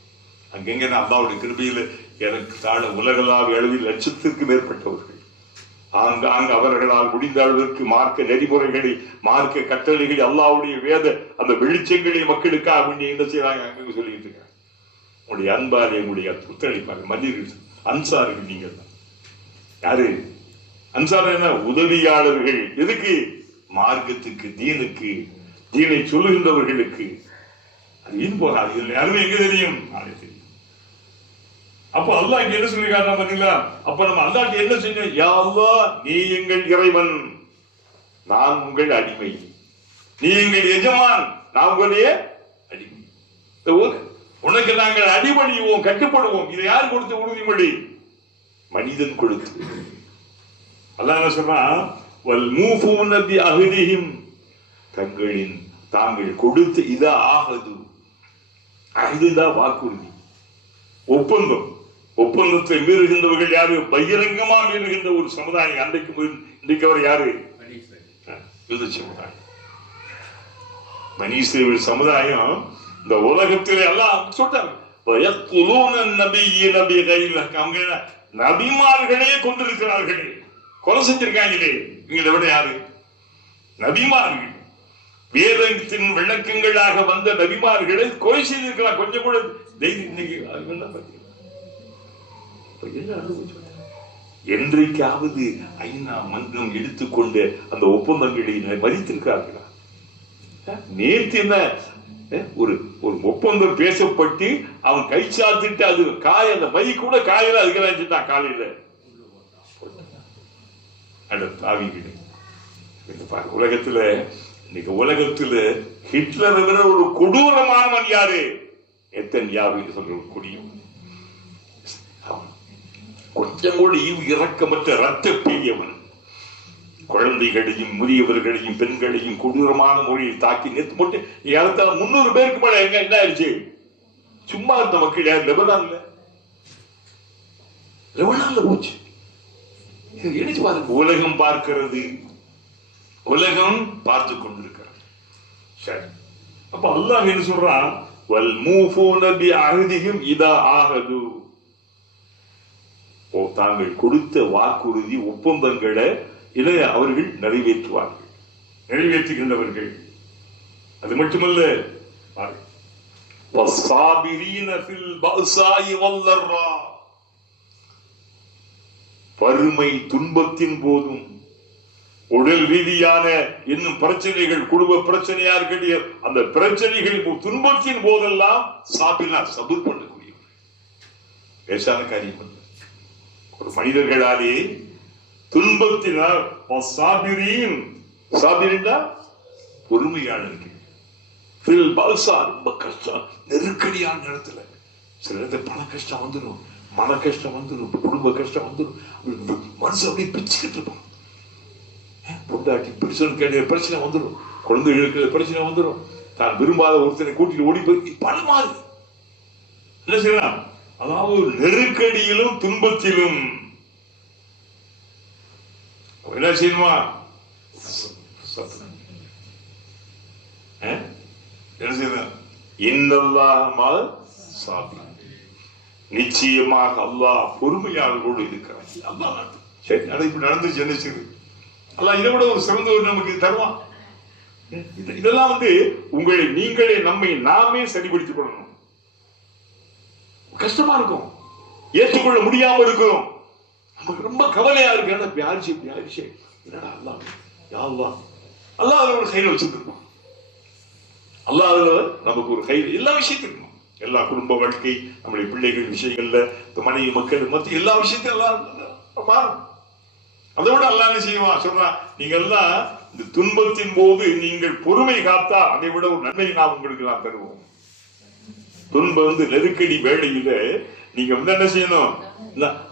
அங்கெங்க அல்லாவுடைய கிருபையில் எனக்கு தாழ உலகளாவிய அளவில் 1,00,000 மேற்பட்டவர்கள். அங்கு அவர்களால் முடிந்த அளவிற்கு மார்க்க நெறிமுறைகளை, மார்க்க கட்டளைகளை, அல்லாவுடைய வேத அந்த வெளிச்சங்களை மக்களுக்காக வேண்டிய என்ன செய்யறாங்க அங்க சொல்லிட்டு இருக்காங்க. உங்களுடைய அன்பாலே உங்களுடைய புத்தளிப்பாங்க மன்னிர்கள், அன்சார்கள். நீங்கள் தான் யாரு? அன்சார் என்ன? உதவியாளர்கள். எதுக்கு? மார்க்கத்துக்கு, தீனுக்கு, தீனை சொல்லுகின்றவர்களுக்கு. அது ஏன் போகாது. இதுல யாருமே எங்க தெரியும்? தெரியும். அப்ப அல்லாஹ் இங்க என்ன சொல்லி காட்டுறா பாத்தீங்களா? அப்ப நம்ம அல்லாஹ்க்கு என்ன செஞ்சோம்? யா அல்லாஹ், நீ எங்கள் இறைவன், நான் உங்கள் அடிமை. நீ எங்கள் எஜமான், நான் உங்களுடைய அடிமை. உனக்கு நாங்கள் அடிபணிவோம், கட்டுப்படுவோம். இதை யார் கொடுத்த உறுதிமொழி? மனிதன் கொடுத்து. அல்லாஹ் என்ன சொல்றான்? வல் மூஃபூன பி அஹ்திஹிம், தங்களின் தாங்கள் கொடுத்த இதா ஆகது. அஹ்துதான் வாக்குறுதி, ஒப்பந்தம். ஒப்பந்தத்தை மீறுகின்றவர்கள் யாரு? பகிரங்கமா மீறுகின்ற ஒரு சமுதாயம். அன்றைக்கு இன்றைக்கு அவர் யாரு? யூத சமுதாயம். பனீஸ்ரவேல் சமுதாயம் இந்த உலகத்திலே எல்லாம் சொல்றாங்க, நபிமார்களே கொண்டிருக்கிறார்களே, கொலை செஞ்சிருக்காங்களே. இதை விட யாரு? நபிமார்கள், வேதத்தின் விளக்கங்களாக வந்த நபிமார்களை கொலை செய்திருக்கிறார். கொஞ்சம் கூட என்றைக்காவது ஐநா மன்றம் எடுத்துக்கொண்டு அந்த ஒப்பந்தங்களை மதித்திருக்கிறார்களா? நேற்று என்ன ஒரு ஒப்பந்தம் பேசப்பட்டு அவன் கை சாத்திட்டு அது காய, அந்த மை கூட காயல, அதுக்கு காலையில உலகத்துல இன்னைக்கு உலகத்துல ஹிட்லரை விட ஒரு கொடூரமானவன் யாரு? நேத்தன்யாஹு என்று சொல்ற கொடியும் கொஞ்சம் கூட இரக்கமற்ற ரத்த பீரியவன். குழந்தைகளையும் முதியவர்களையும் பெண்களையும் கொடூரமான மொழியை தாக்கி நேற்று மட்டும் 300 பேருக்கு மேல என்ன ஆயிடுச்சு? சும்மா இருந்த மக்கள் யார்? லெபனான்ல போச்சு. உலகம் பார்க்கிறது, உலகம் பார்த்து கொண்டிருக்கிறது. சரி, அப்ப அல்லாஹ் என்ன சொல்றான்? வல் மூஃபூன பி அஹ்திஹிம் இதா ஆஹது. தாங்கள் கொடுத்த வாக்குறுதி ஒப்பந்தங்களை அவர்கள் நிறைவேற்றுவார்கள், நிறைவேற்றுகின்றவர்கள். அது மட்டுமல்ல, வறுமை துன்பத்தின் போதும், உடல் ரீதியான இன்னும் பிரச்சனைகள், குடும்ப பிரச்சனையா இருக்க அந்த பிரச்சனைகள் துன்பத்தின் போதெல்லாம் சபூர் பண்ணக்கூடியவர். லேசான காரியம் அல்ல. ஒரு மனிதர்களாலே துன்பத்தினால் பொறுமையாளர்கள் ரொம்ப கஷ்டம், நெருக்கடியான நேரத்துல சில நேரத்தில் பண கஷ்டம் வந்துடும், மன கஷ்டம் வந்துடும், குடும்ப கஷ்டம் வந்துடும், மனசு அப்படியே பிச்சுக்கிட்டு இருப்பான். பொண்டாட்டி பிரச்சனை வந்துடும், குழந்தைகளுக்கு பிரச்சனை வந்துடும், தான் விரும்பாத ஒருத்தனை கூட்டிட்டு ஓடி போய் பல மாதிரி என்ன செய்யலாம். அதாவது நெருக்கடியிலும் துன்பத்திலும் என்ன செய்யணுமா? என்ன செய்யணும்? நிச்சயமாக அல்லாஹ் பொறுமையாளர்களோடு இருக்கிறான். அல்லாஹ் சரி இப்படி நடந்துச்சு, என்ன செய்யுது? அல்லாஹ் இதை விட ஒரு சிறந்த ஒரு நமக்கு தருவான். இதெல்லாம் உங்களை நீங்களே நம்மை நாமே சரிபடுத்திக் கொள்ளணும். கஷ்டமா இருக்கும், ஏற்றுக்கொள்ள முடியாம இருக்கிறோம், நமக்கு ரொம்ப கவலையா இருக்கு. என்னடா அல்லாஹ் ஒரு கையில வச்சிருக்கோம். அல்லாஹ் நமக்கு ஒரு கையில் எல்லா விஷயத்திற்கும், எல்லா குடும்ப வாழ்க்கை, நம்முடைய பிள்ளைகள் விஷயங்கள்ல, மனைவி மக்கள் மற்ற எல்லா விஷயத்தையும் மாறும். அதை விட அல்லாஹ் என்ன செய்வான் சொல்றான், நீங்க எல்லாம் இந்த துன்பத்தின் போது நீங்கள் பொறுமை காத்தா அதை விட ஒரு நன்மை நாம் உங்களுக்கு நான் தருவோம். துன்பம் நெருக்கடி வேளையில நீங்க என்ன செய்யணும்?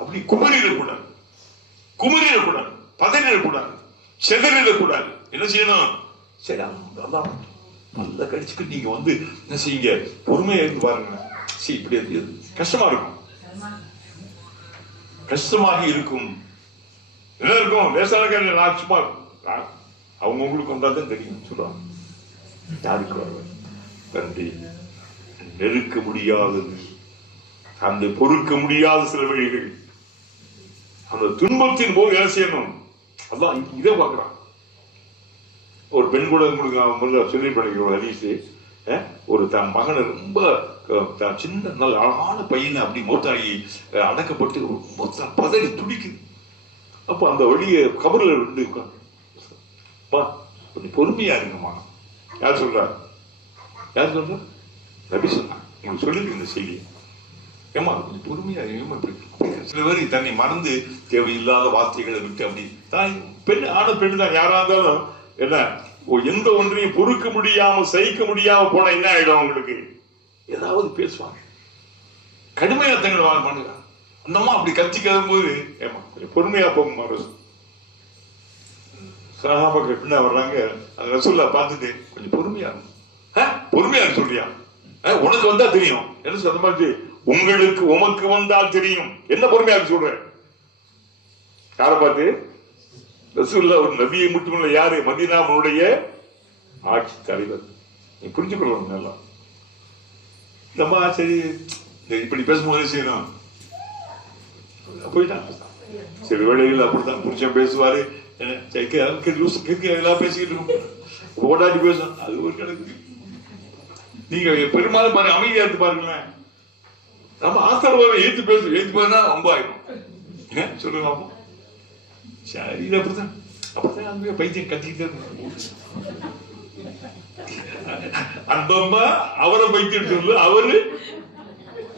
அப்படி குமரிடக்கூடாது, பதறிடக்கூடாது, செதறிடக்கூடாது. என்ன செய்யணும்? சரி நல்லா கடிச்சுக்கு நீங்க என்ன செய்யுங்க, பொறுமையா இருந்து பாருங்க. சரி, இப்படி கஷ்டமா இருக்கும், கஷ்டமாக இருக்கும், என்ன இருக்கும்? லேசான காரியம் நான் சும்மா அவங்க உங்களுக்கு வந்தாதான் தெரியும் சொல்றாங்க. யாருக்கு தந்தை நெருக்க முடியாதது, அந்த பொறுக்க முடியாத சில வழிகள், அந்த துன்பத்தின் போது என்ன செய்யணும்? அதான் இதை பார்க்கிறான். ஒரு பெண் கூட உங்களுக்கு சொல்லி படிக்கிற ஹதீஸ், ஒரு தன் மகனை ரொம்ப சின்ன நல்ல அழகான பையனை அப்படி மூத்தாகி அடக்கப்பட்டு ரொம்ப பதறி துடிக்குது. அப்போ அந்த வழியை கபரில் இருந்து கொஞ்சம் பொறுமையா இருக்குமா. யார் சொல்றா? நபி சொன்னா, உங்களுக்கு சொல்லிருக்கு இந்த செய்தி. ஏமா கொஞ்சம் பொறுமையா சில பேர் தன்னை மறந்து தேவையில்லாத வார்த்தைகளை விட்டு அப்படி தான் பெண், ஆன பெண் தான் யாரா இருந்தாலும் என்ன, எந்த ஒன்றையும் பொறுக்க முடியாம சகிக்க முடியாம போனா என்ன ஆயிடும்? அவங்களுக்கு ஏதாவது பேசுவாங்க, கடுமையா தங்களை பண்ணுங்க. அந்தம்மா அப்படி கத்தி கதும்போது ஏமா கொஞ்சம் பொறுமையா போகுமா. சஹாபாக்கள் என்ன வர்றாங்க, அந்த ரசூல்லா பார்த்துட்டு கொஞ்சம் பொறுமையா சொல்றியா, உனக்கு வந்தா தெரியும் என்ன அந்த மாதிரி உங்களுக்கு உமக்கு வந்தால் தெரியும். என்ன பொறுமையாக சொல்ற? யாரை பார்த்து? ரசூலுல்லாஹ் ஒரு நபியை மட்டுமல்ல, யாரு? மதீனாவுடைய ஆட்சி தலைவர். நீ புரிஞ்சுக்கொள்ளணும் நல்லா. நம்ம சரி இப்படி பேசும்போது செய்யணும் போயிட்டான். சரி வேளையில் அப்படித்தான் புருஷன் பேசுவாரு, எல்லாம் பேசிக்கிட்டு இருக்கும், ஓடாடி பேசும், அது ஒரு கணக்கு. நீங்க பெரும்பாலும் பாருங்க, அமைதியா இருந்து பாருங்களேன். நம்ம ஆத்தரவாக ஏத்து பேசுனா ரொம்ப ஆயிடும். சொல்லுங்க சரி, இது அப்படித்தான் அப்படித்தான் பைத்தியம் கத்திக்கிட்டே இருக்கும். அன்பம்மா அவரை பைத்தியம் சொல்லு, அவரு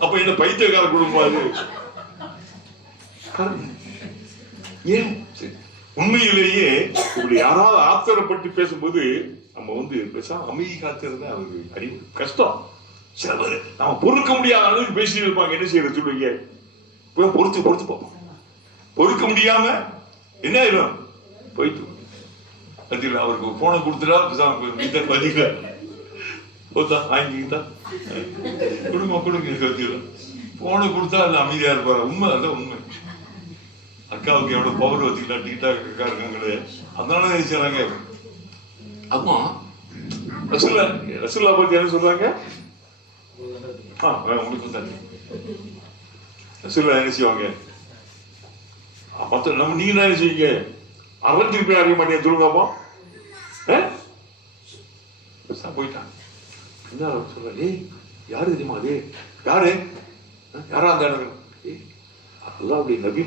அப்ப என்ன பைத்தியக்கார குடும்பம் அது? ஏன் உண்மையிலேயே இப்படி யாராவது ஆத்திரப்பட்டு பேசும்போது நம்ம பேசாம அமைதி காத்திருந்தா அவருக்கு அறிவு கஷ்டம். சில பேர் நம்ம பொறுக்க முடியாத அளவுக்கு பேசிட்டு இருப்பாங்க. என்ன செய்யறது சொல்லுவீங்க? பொறுத்து பார்ப்போம். பொறுக்க முடியாம என்ன ஆயிடும்? போயிட்டு பதில அவருக்கு போனை கொடுத்துட்டா பதில வாங்கிக்கிட்டா கொடுங்க போனை கொடுத்தா அது அமைதியா இருப்பாரு. உண்மை அல்ல உண்மை. அக்காவுக்கு எவ்வளவு பவர் வச்சுக்கலாம், டிக்டாக் அக்கா இருக்காங்களே, அதனால நினைச்சாங்க. ஆமா ரசூலுல்லாஹ் பத்தி என்ன சொல்றாங்க? உங்களுக்கு ரசூலுல்லாஹ் என்ன செய்வாங்க? மொத்தம் நம்ம நீங்க என்ன செய்வீங்க? அறஞ்சிருப்பேன் அறிய மாட்டேன் சொல்லுங்கப்பா. போயிட்டான். என்ன சொல்ற? ஏய் யாரு தெரியுமா அது? யாரு? யாரா அந்த அல்லா அப்படி நபி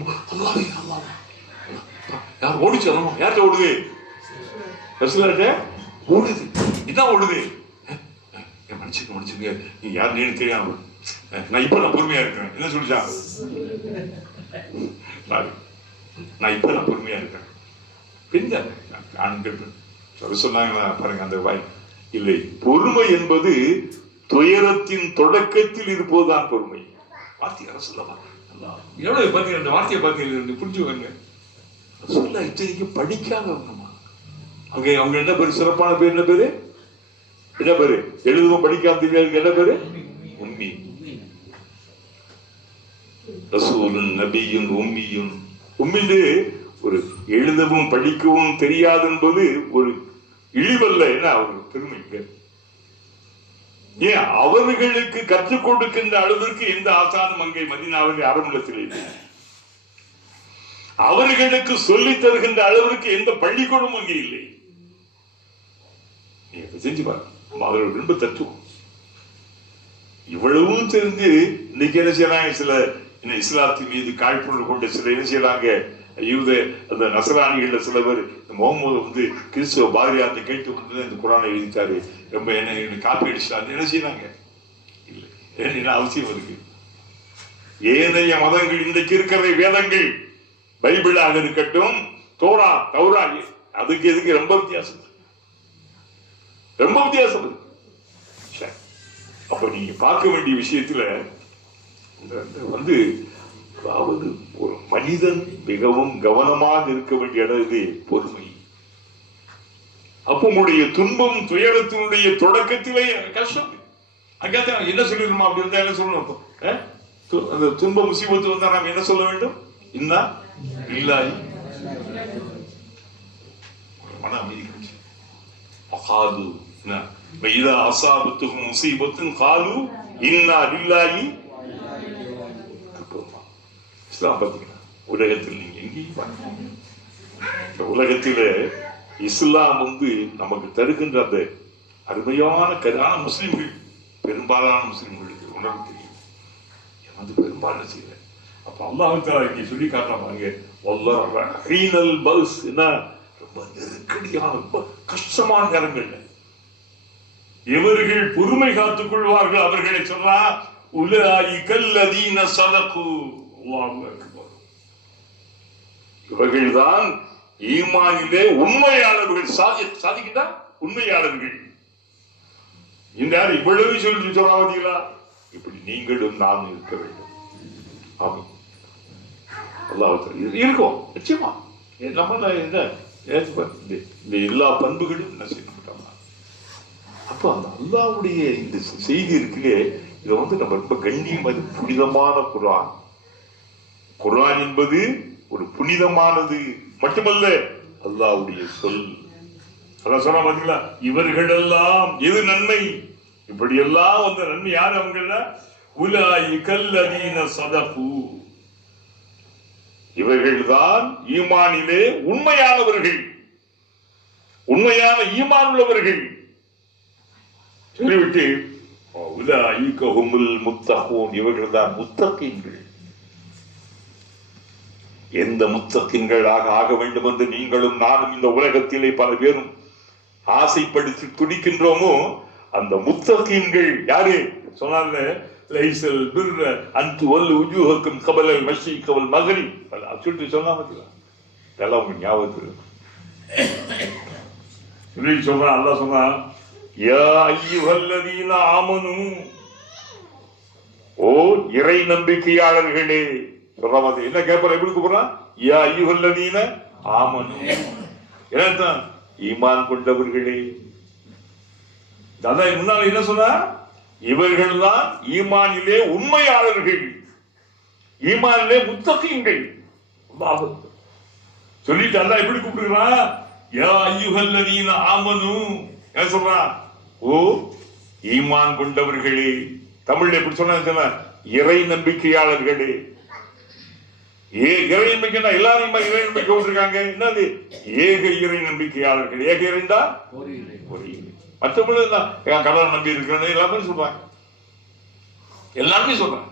யார் ஓடிச்சு? யார்கிட்ட ஓடுது? ரசூலுல்லாஹ்ட்ட ஓடுது. இதான் ஓடுது. மன்னிச்சுங்க நீ யாருன்னு தெரியாம நான் இப்ப பொறுமையா இருக்கிறேன். என்ன சொல்லிச்சான்? நான் இப்ப பொறுமையா இருக்கிறேன். பெண்கள் ஆண்கள் சொன்னாங்களா பாருங்க அந்த வாய் இல்லை. பொறுமை என்பது துயரத்தின் தொடக்கத்தில் இருப்பதுதான் பொறுமை. வார்த்தையை சொல்லலாம். எவ்வளவு பாத்தீங்க அந்த வார்த்தையை பாத்தீங்க, புரிஞ்சுக்கோங்க. சொல்ல இத்தனைக்கு படிக்காதவங்கம்மா. அவங்க என்ன பேரு? சிறப்பான பேர் என்ன பேரு? என்ன பேரு? எழுதுவோம் படிக்காத என்ன பேரு? உம்மி. ரசூலுன் நபியுன் உம்மியுன். உம்மின்னு ஒரு எழுதவும் படிக்கவும் தெரியாது என்பது ஒரு இழிவல்ல. என்ன அவருக்கு பெருமை. ஏன் அவர்களுக்கு கற்றுக் கொடுக்கின்ற அளவிற்கு எந்த ஆசானும் அங்கே மதீனாவில் ஆரம்பத்தில் இல்லை. அவர்களுக்கு சொல்லித் தருகின்ற அளவிற்கு எந்த பள்ளிக்கூடமும் அங்கே இல்லை. செஞ்சு பாருங்க. அவர்கள் விரும்ப தத்துவம் இவ்வளவும் தெரிந்து இன்னைக்கு என்ன செய்யறாங்க? சில இஸ்லாத்தின் மீது காழ்ப்புணர்வு கொண்ட சில என்ன செய்யறாங்க? யூத அந்த நசராணிகள்ல சில பேர் முகமது கிறிஸ்துவ பாரதியார்ட்ட கேட்டு வந்து இந்த குரானை எழுதிட்டாரு, ரொம்ப என்ன காப்பி அடிச்சாரு, என்ன செய்யறாங்க? இல்லை, என்ன அவசியம் இருக்கு? ஏனைய மதங்கள் இன்றைக்கு இருக்கிற வேதங்கள், பைபிளாக இருக்கட்டும், தௌரா அதுக்கு எதுக்கு ரொம்ப வித்தியாசம், ரொம்ப வித்தியாசம். அப்ப நீங்க பார்க்க வேண்டிய விஷயத்துல அதாவது ஒரு மனிதன் மிகவும் கவனமாக இருக்க வேண்டிய இடம் இது பொறுமை. அப்ப உங்களுடைய துன்பம் துயரத்தினுடைய தொடக்கத்திலே கஷ்டம். அங்கதான் என்ன சொல்லிடணுமா? அப்படி இருந்தா என்ன சொல்லணும்? அந்த துன்ப முசீபத்து வந்தா நாம் என்ன சொல்ல வேண்டும்? இன்னா லில்லாஹி மன அமைதி கிடைச்சு அகாது இதா அசாபத்துஹும் முசீபத்துன் காலு இன்னா லில்லாஹி. இஸ்லாம் பார்த்தீங்கன்னா உலகத்தில் நீங்க எங்கேயும் இந்த உலகத்தில இஸ்லாம் நமக்கு தருகின்ற அந்த அருமையான கரான முஸ்லிம்கள், பெரும்பாலான முஸ்லிம்களுக்கு உணர்வு தெரியும். பெரும்பாலும் செய்யல. அப்ப அல்லாஹ் இங்க சொல்லி காட்டுறாங்க, ரொம்ப நெருக்கடியான ரொம்ப கஷ்டமான நேரங்கள்ல எவர்கள் பொறுமை காத்துக் கொள்வார்கள் அவர்களை சொன்னா உலகல்லதீன ஸதகு. இவர்கள்தான் ஈமானிலே உண்மையாளர்கள். சாதிக்கிட்டா உண்மையாளர்கள். இந்த இவ்வளவு சொல்லி சொல்லாதீங்களா? இப்படி நீங்களும் நானும் இருக்க வேண்டும். ஆமா, அல்லாஹ் இருக்கும் நிச்சயமா. நம்ம இந்த எல்லா பண்புகளும் என்ன செய்யணும்? அப்ப அந்த அல்லாஹ்வுடைய இந்த செய்தி இருக்குல்லே, இதை நம்ம ரொம்ப கண்ணியம், அது புனிதமான குர்ஆன். குர்ஆன் என்பது ஒரு புனிதமானது மட்டுமல்ல, அல்லாஹ்வுடைய சொல். அதான் சொன்னா பாத்தீங்களா, இவர்களெல்லாம் எது நன்மை, இப்படி எல்லாம் வந்த நன்மை யாரு? அவங்கள உலாயிகல் லதீன ஸதகு, இவர்கள்தான் ஈமானிலே உண்மையானவர்கள், உண்மையான ஈமான் உள்ளவர்கள். சொல்லிவிட்டு உலாயிக ஹுமுல் முத்தகூன், இவர்கள்தான் முத்தகீன்கள். எந்த முத்தகீன்களாக ஆக வேண்டும் என்று நீங்களும் நானும் இந்த உலகத்திலே பல பேரும் ஆசைப்படுத்தி துடிக்கின்றோமோ, அந்த முத்தகீன்கள் யாரு? சொன்னாங்க, லைஸல் பிர்ர அன் துவல்லு உஜூஹக்கும் கபலல் மஷ்ரிக் வல் மக்ரிப். சொல்லிட்டு சொன்னாங்க, இதெல்லாம் உங்களுக்கு ஞாபகத்தில் சொல்றான். அல்லாஹ் சொன்னான், யா அய்யுஹல்லதீன ஆமனு, ஓ இறை நம்பிக்கையாளர்களே. சொல்ற மாதிரி என்ன கேட்பற, எப்படி கூப்பிடுறான்? யா அய்யுஹல்லதீன ஆமனு, என்னதான்? ஈமான் கொண்டவர்களே. அதான் முன்னால என்ன சொன்னா, இவர்கள் தான் ஈமானிலே உண்மையாளர்கள், ஈமானிலே முத்தகீன்கள் சொல்லிட்டு அல்லாஹ் எப்படி கூப்பிடுறான்? யா அய்யுஹல்லதீன ஆமனு, என்ன சொல்றான்? ஓ ஈமான் கொண்டவர்களே. தமிழ்ல எப்படி சொன்னா, இறை நம்பிக்கையாளர்களே. இறை நம்பிக்கைன்னா எல்லாரும் இறை நம்பிக்கை விட்டுருக்காங்க. என்னது? ஏக இறை நம்பிக்கையாளர்கள். ஏக இறைந்தா ஒரு இறை. மற்றவங்களும் என் கடவுளை நம்பி இருக்கிறேன்னு எல்லாமே சொல்றாங்க, எல்லாருமே சொல்றாங்க.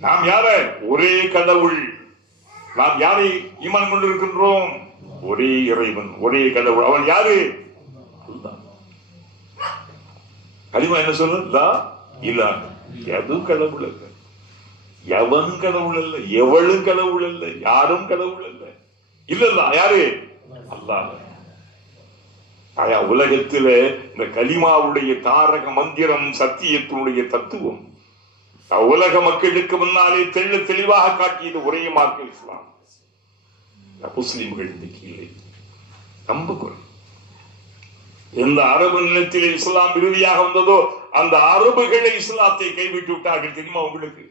நாம் யார? ஒரே கடவுள். நாம் யாரை ஈமான் கொண்டு இருக்கின்றோம்? ஒரே இறைவன், ஒரே கடவுள். அவன் யாரு? கலிமா என்ன சொல்லு? லா இலாஹ. எது கடவுள் அல்ல, எவனும் கடவுள் அல்ல, எவளும் கடவுள் அல்ல, யாரும் கடவுள் அல்ல. இல்ல யாரு? அல்லாஹ். உலகத்தில இந்த கலிமாவுடைய தாரக மந்திரம், சத்தியத்தினுடைய தத்துவம் உலக மக்களுக்கு முன்னாலே தெள்ள தெளிவாக காட்டியது ஒரே மார்க்கம் இஸ்லாம். முஸ்லிம்கள் இன்னைக்கு இல்லை, நம்ப குறை. எந்த அரபு நிலத்திலே இஸ்லாம் இறுதியாக வந்ததோ அந்த அரபுகளை இஸ்லாத்தை கைவிட்டு விட்டார்கள். தெரியுமா உங்களுக்கு?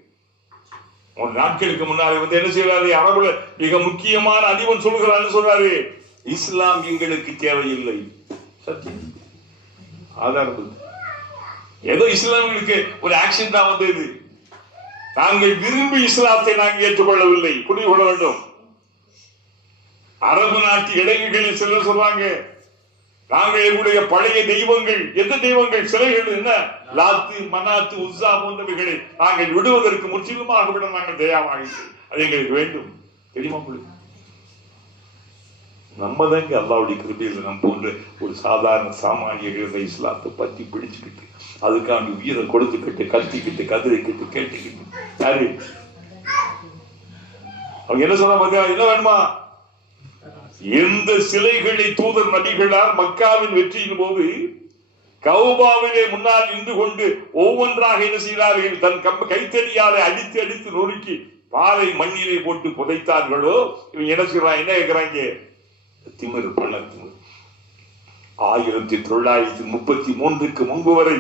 ஒரு நாட்களுக்கு முன்னாலே என்ன செய்யறாரு? அரபுல மிக முக்கியமான அதிபன் சொல்கிறான்னு சொல்றாரு, இஸ்லாம் எங்களுக்கு தேவையில்லை. சத்தியம் ஆதாரம். ஏதோ இஸ்லாமிகளுக்கு ஒரு ஆக்ஷன் தான் வந்தது. நாங்கள் விரும்பி இஸ்லாத்தை நாங்கள் ஏற்றுக்கொள்ளவில்லை. புரிந்து கொள்ள வேண்டும். அரபு நாட்டு இளைஞர்களில் சிலர் சொல்றாங்க, நாங்கள் எங்களுடைய பழைய தெய்வங்கள், எந்த தெய்வங்கள், சிலைகள், என்ன லாத்து மனாத்து உஸ்ஸா போன்றவைகளை நாங்கள் விடுவதற்கு முற்றிலுமாக விட நாங்கள் தயாராக, அது எங்களுக்கு வேண்டும். தெரியுமா? நம்ம தாங்க அல்லாஹ்வுடைய கிருபையில் நம்ம போன்ற ஒரு சாதாரண சாமானியர்கள் இஸ்லாத்தை பத்தி பிடிச்சுக்கிட்டு அதுக்காண்டி உயிரை கொடுத்துக்கிட்டு கத்திக்கிட்டு கதிரைக்கிட்டு கேட்டுக்கிட்டு யாரு அவங்க என்ன சொல்ல பாத்தியா? என்ன வேணுமா? எந்த சிலைகளை தூதர் நபிகளார் மக்காவின் வெற்றியின் போது கௌபாவிலே முன்னால் நின்று கொண்டு ஒவ்வொன்றாக என்ன செய்தார்கள்? தன் கைத்தறியாலை அடித்து அடித்து நொறுக்கி பாலை மண்ணிலே போட்டு புதைத்தார்களோ, இவங்க என்ன செய்யறாங்க? என்ன கேட்கிறாங்க? திமிர் பண்ண திமிர். 1933 முன்பு வரை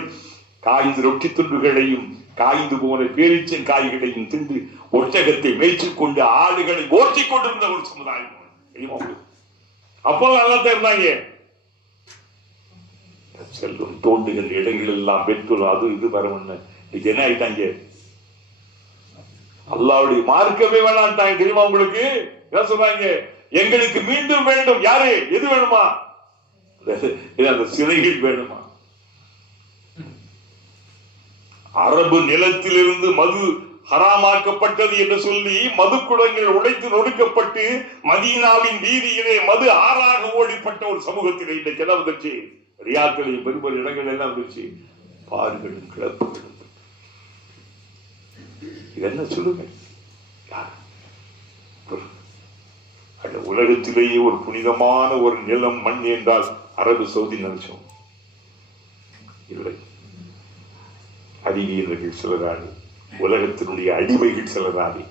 காய்ந்த ரொட்டி துண்டுகளையும் காய்ந்து போன பேரிச்சன் காய்களையும் தின்று ஒட்டகத்தை மேய்ச்சிக் கொண்டு ஆடுகளை ஓட்டிக் கொண்டிருந்த ஒரு சமுதாயம். அப்போ நல்லா இருந்தாங்க. செல்லும் தோண்டுகள் இடங்கள் எல்லாம் பெட்ரோல் அது இது வரணும்னு இது என்ன ஆயிட்டாங்க? அல்லாஹ்வுடைய மார்க்கமே வேணான்ட்டாங்க. தெரியுமா உங்களுக்கு? என்ன சொல்றாங்க? எங்களுக்கு மீண்டும் வேண்டும். யாரு? எது வேணுமா? அந்த சிலைகள் வேணுமா? அரபு நிலத்திலிருந்து மது ஹராமாக்கப்பட்டது என்று சொல்லி மதுக்குடங்கள் உடைத்து நொறுக்கப்பட்டு மதீனாவின் வீதியிலே மது ஆறாக ஓடிப்பட்ட ஒரு சமூகத்தில் இன்றைக்கு எல்லாம் வந்துச்சு. ரியாக்களில் பெரும்பெரும் இடங்கள் எல்லாம் வந்துச்சு. பார்களும் கிளப்புகளும். இது என்ன சொல்லுங்க? அந்த உலகத்திலேயே ஒரு புனிதமான ஒரு நிலம் மண் என்றால் அரபு சவுதி நினைச்சோம். இல்லை, அறிவியலர்கள் சிலராது, உலகத்தினுடைய அடிமைகள் சிலராது,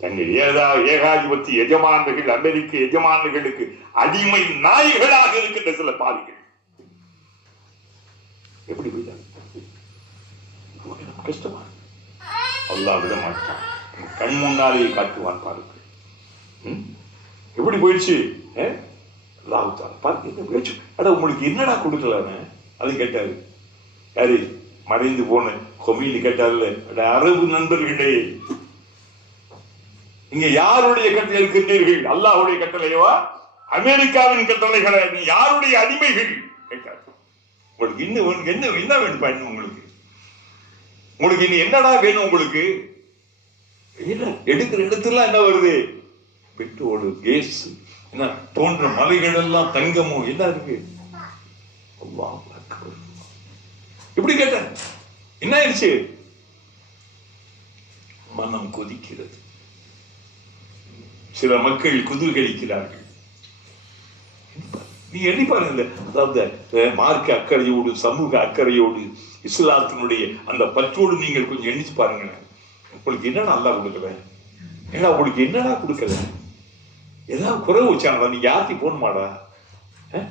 தங்கள் ஏகாதிபத்திய எஜமானர்கள், அமெரிக்க எஜமானர்களுக்கு அடிமை நாய்களாக இருக்கின்ற சில பாவிகள் எப்படி போயிட்டாங்க? கஷ்டமா? அல்லாஹ் விட மாட்டான், கண் முன்னாலே காட்டுவான் பாருங்கள். எப்படி போயிடுச்சு பாருங்க. அட உங்களுக்கு என்னடா கொடுக்கலான்னு அது கேட்டாரு. யாரு? மறைந்து போன கொமியில் கேட்டார்ல, அரபு நண்பர்களே, நீங்க யாருடைய கட்டளை இருக்கின்றீர்கள்? அல்லாஹ்வுடைய கட்டளையவா, அமெரிக்காவின் கட்டளைகளை? நீ யாருடைய அடிமைகள் கேட்டார். உங்களுக்கு இன்னும் என்ன வேணும்? உங்களுக்கு உங்களுக்கு இனி என்னடா வேணும்? உங்களுக்கு எடுக்கிற இடத்துல என்ன வருது? பெட்ரோல், கேஸ், என்ன தோன்ற மலைகள் எல்லாம் தங்கமும் என்ன இருக்கு? இப்படி கேட்ட என்ன ஆயிடுச்சு? மனம் கொதிக்கிறது. சில மக்கள் குதூகலிக்கிறார்கள். நீ எண்ணி பாருங்க, அதாவது மார்க்க அக்கறையோடு, சமூக அக்கறையோடு, இஸ்லாத்தினுடைய அந்த பற்றோடு நீங்கள் கொஞ்சம் எண்ணிச்சு பாருங்க. உங்களுக்கு என்னடா நல்லா கொடுக்கல? ஏன்னா உங்களுக்கு என்னடா கொடுக்கல? ஏதாவது குறைவு வச்சாங்களா? நீ யார்த்தையும் போகணுமாடா?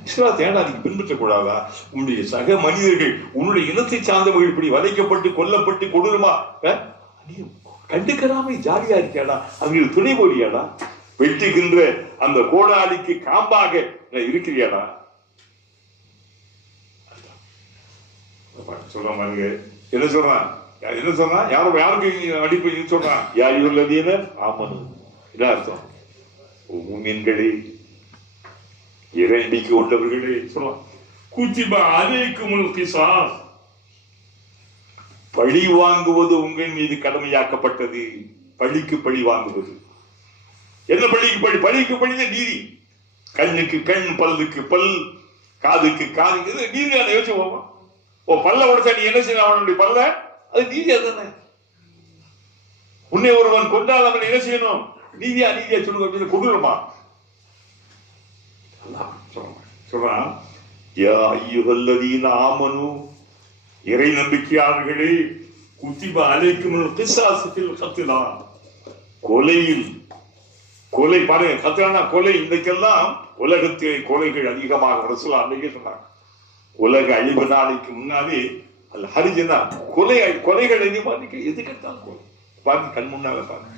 இஸ்லாத்தை ஏன்னா நீங்க பின்பற்றக்கூடாதா? உன்னுடைய சக மனிதர்கள், உன்னுடைய இனத்தை சார்ந்தவர்கள் இப்படி வதைக்கப்பட்டு கொல்லப்பட்டு கொடூரமா கண்டுக்கிறாம ஜாலியா இருக்கியாடா? அவங்களுக்கு துணை போறியாடா? வெட்டுகின்ற அந்த கோடாலிக்கு காம்பாக இருக்கிறியாடா? சொல்ற மாதிரி என்ன சொல்றான்? என்ன சொன்னா? யாருக்கு அடிப்பு சொல்றான்? யார் உள்ளது? ஆமனு. இதான் அர்த்தம். மூமின்களே, இறைநம்பிக்கை உள்ளவர்களே சொல்லலாம். குத்திபா அலைக்குமுல் கிசாஸ், பழி வாங்குவது உங்கள் மீது கடமையாக்கப்பட்டது. பழிக்கு பழி வாங்குவது. என்ன பழிக்கு பழி? பழிக்கு பழிதான் நீதி. கண்ணுக்கு கண், பல்லுக்கு பல், காதுக்கு காது, நீதி. அதை யோசிச்சு போவோம். பல்ல உடைச்சா நீ என்ன செய்யணும்? அவனுடைய பல்ல, அது நீதியா தானே? உன்னை ஒருவன் கொண்டால் அவன் என்ன செய்யணும்? நீதியா சொல்லுங்க. கொடூரமா சொல்றான். யா அய்யுஹல்லதீன ஆமனு, இறை நம்பிக்கையாளர்களே, குத்திப அலைக்குமுல் கிஸாஸ் ஃபில் கத்லா, கொலையில் கொலை பாருங்க. கத்லானா கொலை. இன்றைக்கெல்லாம் உலகத்தில் கொலைகள் அதிகமாக ரசூலுல்லாஹ் அன்றைக்கே சொன்னாங்க. உலக அழிவு நாளைக்கு முன்னாலே அல்ல ஹரிஜனா கொலைகள் அதிகமாக. எதுக்கெடுத்தாலும் கொலை பாருங்க, கண் முன்னால பாருங்க.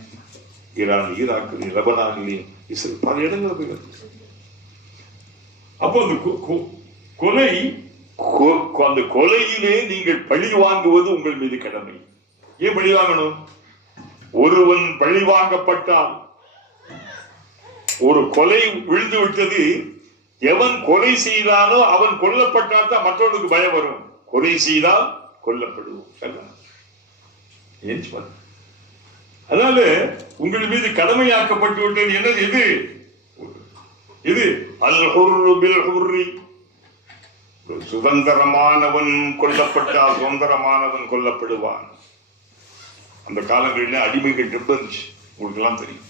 ஈரான், ஈராக்கு, லெபனான்லையும், இஸ்ரேல், பல இடங்கள் போய். அப்போ அந்த கொலை, அந்த கொலையிலே நீங்கள் பழி வாங்குவது உங்கள் மீது கடமை. ஏன் பழி வாங்கணும்? ஒருவன் பழி வாங்கப்பட்டால், ஒரு கொலை விழுந்து விட்டது, எவன் கொலை செய்தானோ அவன் கொல்லப்பட்டால் தான் மற்றவனுக்கு பயம் வரும். கொலை செய்தால் கொல்லப்படுவோம். அதனால உங்கள் மீது கடமையாக்கப்பட்டு விட்டது. என்னது இது? இது அல் ஹுர்ரு பில் ஹுர்ரி, சுதந்திரமானவன் கொல்லப்பட்டால் சுதந்திரமானவன் கொல்லப்படுவான். அந்த காலங்களில் அடிமைகள் இருந்துச்சு, உங்களுக்கு எல்லாம் தெரியும்.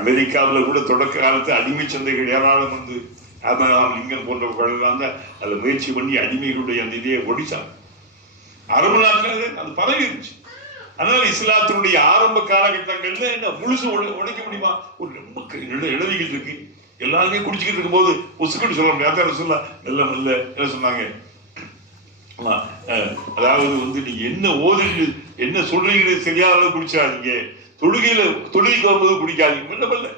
அமெரிக்காவில் கூட தொடக்க காலத்து அடிமை சந்தைகள் ஏராளம் வந்து ஆபிரகாம் லிங்கன் போன்றவர்கள் அதில் முயற்சி பண்ணி அடிமைகளுடைய அந்த இதையை ஒடிச்சாங்க. அரபு நாட்டில் அது பரவி இருந்துச்சு. அதனால இஸ்லாத்தினுடைய ஆரம்ப காலகட்டங்கள்ல என்ன முழுசு உடைக்க முடியுமா? ஒரு ரொம்ப எழுதிக்கிட்டு இருக்கு, எல்லாருமே குடிச்சுக்கிட்டு இருக்கும் போது ஒசுக்கிட்டு சொல்ல முடியாது. சொல்ல மெல்ல மெல்ல என்ன சொன்னாங்க? அதாவது வந்து நீங்க என்ன ஓதுறீங்க, என்ன சொல்றீங்கன்னு தெரியாத அளவு குடிச்சாதீங்க, தொழுகைக்கு வரும்போது குடிக்காதீங்க, மெல்ல மெல்ல.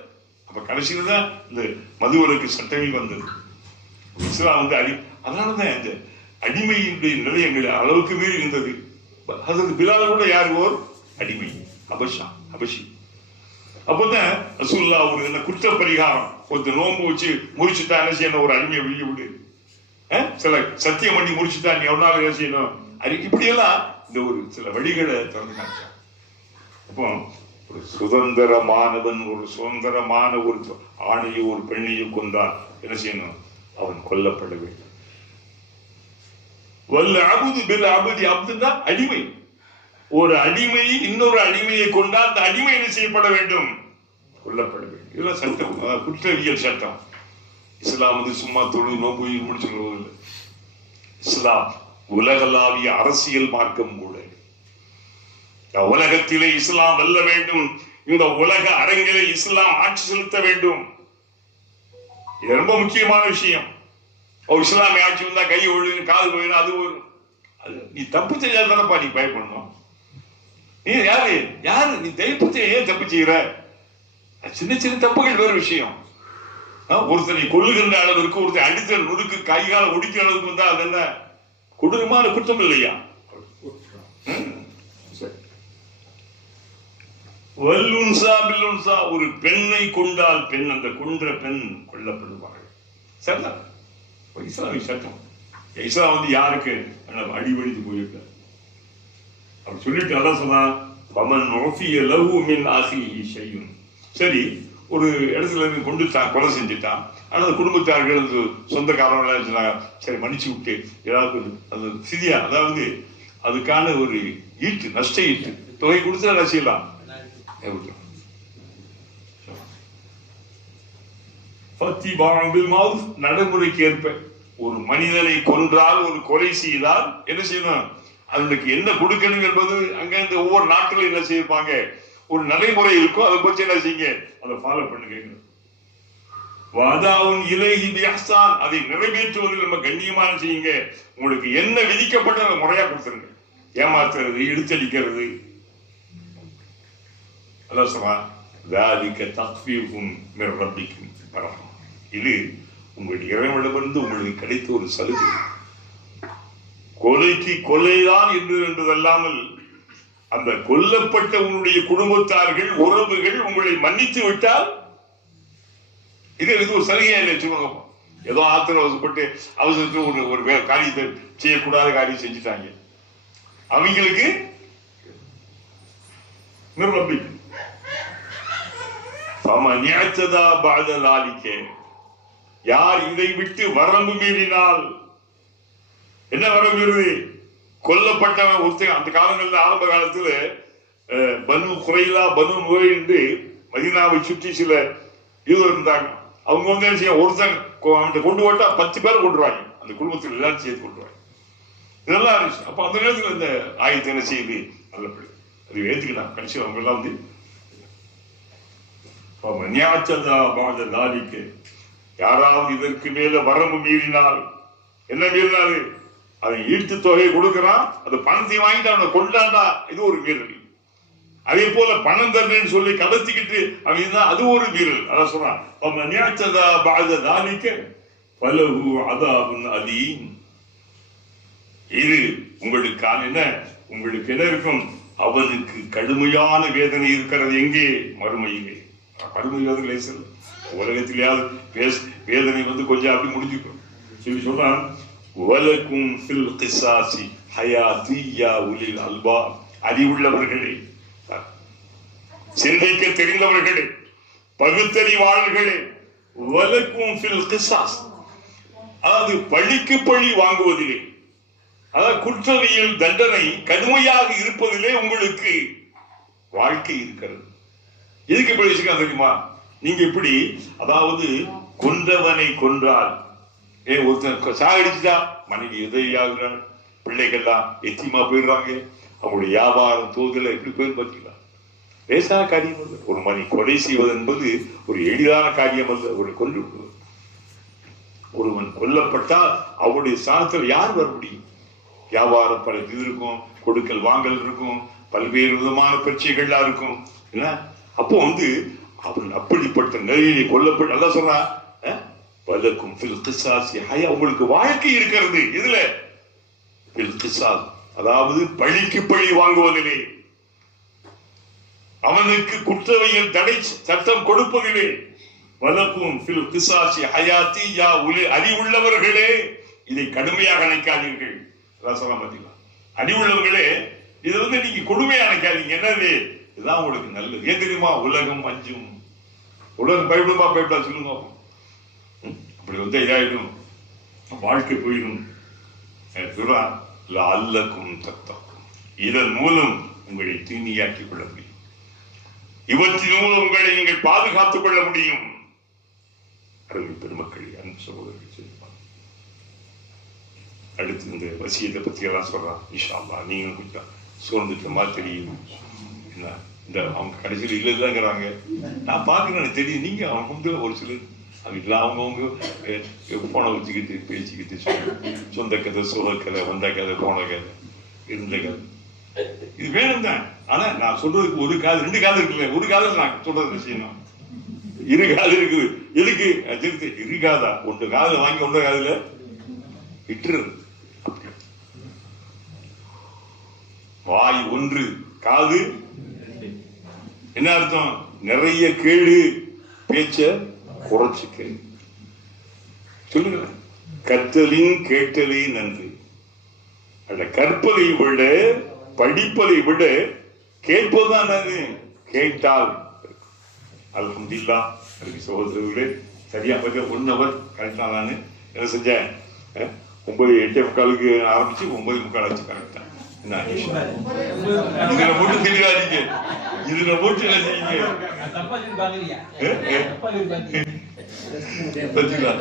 அப்ப கடைசியில தான் இந்த மதுவிலக்கு சட்டமே வந்தது. இஸ்லாம் வந்து அதனாலதான் இந்த அடிமையுடைய நிலையங்கள் அளவுக்கு மீறி இருந்தது. அதற்கு பிலால் கூட யார்? ஓர் அடிமை, அபஷி. அப்பதான் ரசூலுல்லாஹ் ஒரு என்ன குற்ற பரிகாரம், ஒருத்தர் நோன்பு வச்சு முடிச்சுட்டா என்ன செய்யணும்? ஒரு அடிமையை வெளியே விடு, சில சத்தியம் பண்ணி முடிச்சுட்டா நீ ஒரு நாள் என்ன செய்யணும்? இப்படி எல்லாம் இந்த ஒரு சில வழிகளை திறந்து காமிச்சான். அப்போ ஒரு சுதந்திரமானவன் ஒரு சுதந்திரமான ஒரு ஆணையோ ஒரு பெண்ணையோ கொண்டால் என்ன செய்யணும்? அவன் கொல்லப்பட வேண்டும். வல்ல அபுது பில் அபுதி, அப்துன்னா அடிமை. ஒரு அடிமை இன்னொரு அடிமையை கொண்டால் அந்த அடிமை என்ன செய்யப்பட வேண்டும்? கொல்லப்பட வேண்டும். இதெல்லாம் சட்டம், குற்றவியல் சட்டம். இஸ்லாம் வந்து சும்மா தொழுது நோம்பு முடிச்சு சொல்வதில்லை. இஸ்லாம் உலகளாவிய அரசியல் மார்க்கம் கூட. உலகத்திலே இஸ்லாம் வெல்ல வேண்டும், இந்த உலக அரங்கிலே இஸ்லாம் ஆட்சி செலுத்த வேண்டும். இது ரொம்ப முக்கியமான விஷயம். இஸ்லாமிய ஆட்சி வந்தா கை ஒழு, காது போயிடும், அது நீ தப்பு செஞ்சால் தானப்பா நீ பயப்படணும். நீ யாரு யாரு நீ தெய்வத்தை ஏன் தப்பு செய்யற? சின்ன சின்ன தப்புகள் வேறு விஷயம். ஒருத்தனை கொல்லுகின்ற அளவிற்கு, ஒருத்தர் அடித்த நொறுக்கு கைகால ஒடிக்கிற அளவுக்கு வந்தா அது என்ன கொடூரமான குற்றம் இல்லையா? ஒரு பெண்ணை கொண்டால் பெண், அந்த கொன்ற பெண் கொல்லப்படுவார்கள். சரிதான் இஸ்லாமிய சட்டம். இஸ்லாம் வந்து யாருக்கு அடிவடித்து போயிருக்க அப்படி சொல்லிட்டு அதான் சொன்னான், சரி ஒரு இடத்துல இருந்து கொண்டு கொலை செஞ்சுட்டான். ஆனால் குடும்பத்தார்கள் சொந்தக்காரங்க சரி மன்னிச்சு விட்டு ஏதாவது அது சிதியா, அதாவது அதுக்கான ஒரு ஈட்டு, நஷ்ட ஈட்டு தொகை கொடுத்து அதை செய்யலாம். நடைமுறைக்கு ஏற்ப ஒரு மனிதனை கொன்றால், ஒரு கொலை செய்தால் என்ன செய்யணும், அவனுக்கு என்ன கொடுக்கணும் என்பது அங்க இந்த ஒவ்வொரு நாட்டிலும் என்ன செய்வாங்க, ஒரு நடைமுறை இருக்கும். அதை பற்றி என்ன செய்யுங்க, அதை ஃபாலோ பண்ணுங்க. அதை நிறைவேற்றுவதில் நம்ம கண்ணியமான செய்யுங்க. உங்களுக்கு என்ன விதிக்கப்பட்ட அதை முறையா கொடுத்துருங்க. ஏமாத்துறது, இழுத்தடிக்கிறது, அதான் சொல்றான், இது உங்களுடைய இறைவனிடமிருந்து உங்களுக்கு கிடைத்த ஒரு சலுகை. கொலைக்கு கொலைதான் என்பதல்லாமல் அந்த கொல்லப்பட்ட உங்களுடைய குடும்பத்தார்கள், உறவுகள் உங்களை மன்னித்து விட்டால் இது ஒரு சலுகையா இல்லை வச்சுக்கோங்க. ஏதோ ஆத்திரவசப்பட்டு அவசரத்துக்கு ஒரு காரியத்தை செய்யக்கூடாத காரியம் செஞ்சுட்டாங்க, அவங்களுக்கு நிர்பந்திக்கும். யார் இதை விட்டு வரம்பு மீறினால், என்ன வரம்பு மீறுது, கொல்லப்பட்டவன் ஒருத்தர். அந்த காலங்களில் ஆரம்ப காலத்துல பனு குறைலா, பனு நுரை என்று மதீனாவை சுற்றி சில யூதர் இருந்தாங்க. அவங்க வந்து என்ன செய்ய, ஒருத்தன் கொண்டு போட்டா 10 பேரை கொண்டுருவாங்க, அந்த குடும்பத்தில் எல்லாரும் சேர்த்து கொண்டுருவாங்க. இதெல்லாம் இருந்துச்சு. அப்ப அந்த நேரத்தில் இந்த ஆயத்தை என்ன செய்யுது, நல்லபடி அது ஏத்துக்கலாம். கடைசி அவங்க எல்லாம் வந்து யாராவது இதற்கு மேல வரம்பு மீறினால், என்ன மீறினாரு, அதை ஈட்டு தொகையை கொடுக்கிறான், அந்த பணத்தை வாங்கிட்டு அவனை கொண்டாண்டா, இது ஒரு மீறல். அதே போல பணம் தரேன்னு சொல்லி கடத்திக்கிட்டு அவன் அது ஒரு மீறல். அதான் சொல்றான், இது உங்களுக்கு என்ன, உங்களுக்கு என்ன இருக்கும், அவனுக்கு கடுமையான வேதனை இருக்கிறது. எங்கே, மறுமையிலே. மறுமை வேதனை உலகத்திலேயாவது வேதனை வந்து கொஞ்சம் அப்படி முடிஞ்சுக்கும் சொல்லி சொல்றான். அறிவுள்ளவர்களே, சிந்திக்க தெரிந்தவர்களே, பகுத்தறிவாளர்களே, அதாவது பழிக்கு பழி வாங்குவதிலே, அதாவது குற்றவியல் தண்டனை கடுமையாக இருப்பதிலே உங்களுக்கு வாழ்க்கை இருக்கிறது. எதுக்கு இப்படி வச்சுக்க தெரியுமா, நீங்க இப்படி அதாவது கொன்றவனை கொன்றால், ஒருத்தன் சாகடிச்சுட்டா மனைவி உதவியாகிறான், பிள்ளைகள்லாம் எத்தியமா போயிடுறாங்க, அவங்களுடைய வியாபாரம் தோதல எப்படி போயிரு பார்த்தீங்களா. லேசான காரியம் அல்ல. ஒரு மணி கொலை செய்வது என்பது ஒரு எளிதான காரியம் அல்ல. ஒரு கொன்று ஒருவன் கொல்லப்பட்டால் அவருடைய ஸ்தானத்தில் யார் வர முடியும்? வியாபாரம் பல இது இருக்கும், கொடுக்கல் வாங்கல் இருக்கும், பல்வேறு விதமான பிரச்சனைகள்லாம் இருக்கும். என்ன அப்போ வந்து அவன் அப்படிப்பட்ட நிலையிலே கொல்லப்பட்டு நல்லா சொன்னா, வலக்கும் உங்களுக்கு வாழ்க்கை இருக்கிறது. இதுல அதாவது பழிக்கு பழி வாங்குவதிலே, அவனுக்கு குற்றவியல் தடை சட்டம் கொடுப்பதிலே, வலக்கும் அறிவுள்ளவர்களே இதை கடுமையாக நினைக்காதீர்கள். சொல்ல பார்த்தீங்களா, அறிவுள்ளவர்களே இது வந்து நீங்க கொடுமையா நினைக்காதீங்க. என்னது, இதுதான் உங்களுக்கு நல்லது. ஏன் தெரியுமா, உலகம் அஞ்சும். உலகம் பயப்படுமா, பயப்படா சொல்லுங்க. அப்படி வந்து இதாயிடும், வாழ்க்கை போயிடும். அல்லக்கும் தத்தக்கும், இதன் மூலம் உங்களை தூய்மையாக்கிக் கொள்ள முடியும். இவற்றின் மூலம் உங்களை நீங்கள் பாதுகாத்துக் கொள்ள முடியும். அருமை பெருமக்கள், அன்பு சகோதரர்கள் சொல்லுவாங்க. அடுத்து இந்த வசியத்தை பத்தி எல்லாம் சொல்றான். இன்ஷா அல்லாஹ் நீங்க கொஞ்சம் சோர்ந்துட்ட மாதிரி தெரியும். என்ன இந்த அவங்க கடைசியில் இல்லை இல்லைங்கிறாங்க. நான் பார்க்குறேன், எனக்கு தெரியும். நீங்க அவங்க வந்து ஒரு சிலர் அவங்க அவங்கவுங்க போனை வச்சுக்கிட்டு பேசிக்கிட்டு சொந்த கதை, சோக கதை, வந்த கதை, போன கதை, இருந்த கதை இது வேணும் தான். ஆனா நான் சொல்றதுக்கு ஒரு காது 2 காது இருக்குல்ல, ஒரு காதில் நான் சொல்றது செய்யணும். 2 காது இருக்குது. எதுக்கு இரு காதா? 1 காதுல வாங்கி 1 காதுல விட்டுறது. வாய் 1, காது என்ன அர்த்தம்? நிறைய கேளு, பேச்ச குறைச்சு கேளு. சொல்லுங்க, கற்றலின் கேட்டலே நன்று. அல்ல, கற்பதை விட படிப்பதை விட கேட்பதுதான் நன்று. கேட்டால் அல்ஹம்துலில்லாஹ். சகோதரர்களே, சரியா 1 ஹவர் கரெக்டா நான் என்ன செஞ்சேன்? 9:45 ஆரம்பிச்சு 9:45 ஆச்சு கரெக்டா. இதுல போட்டு தெளிவாதீங்க, இதுல போட்டு என்ன செய்யுங்க,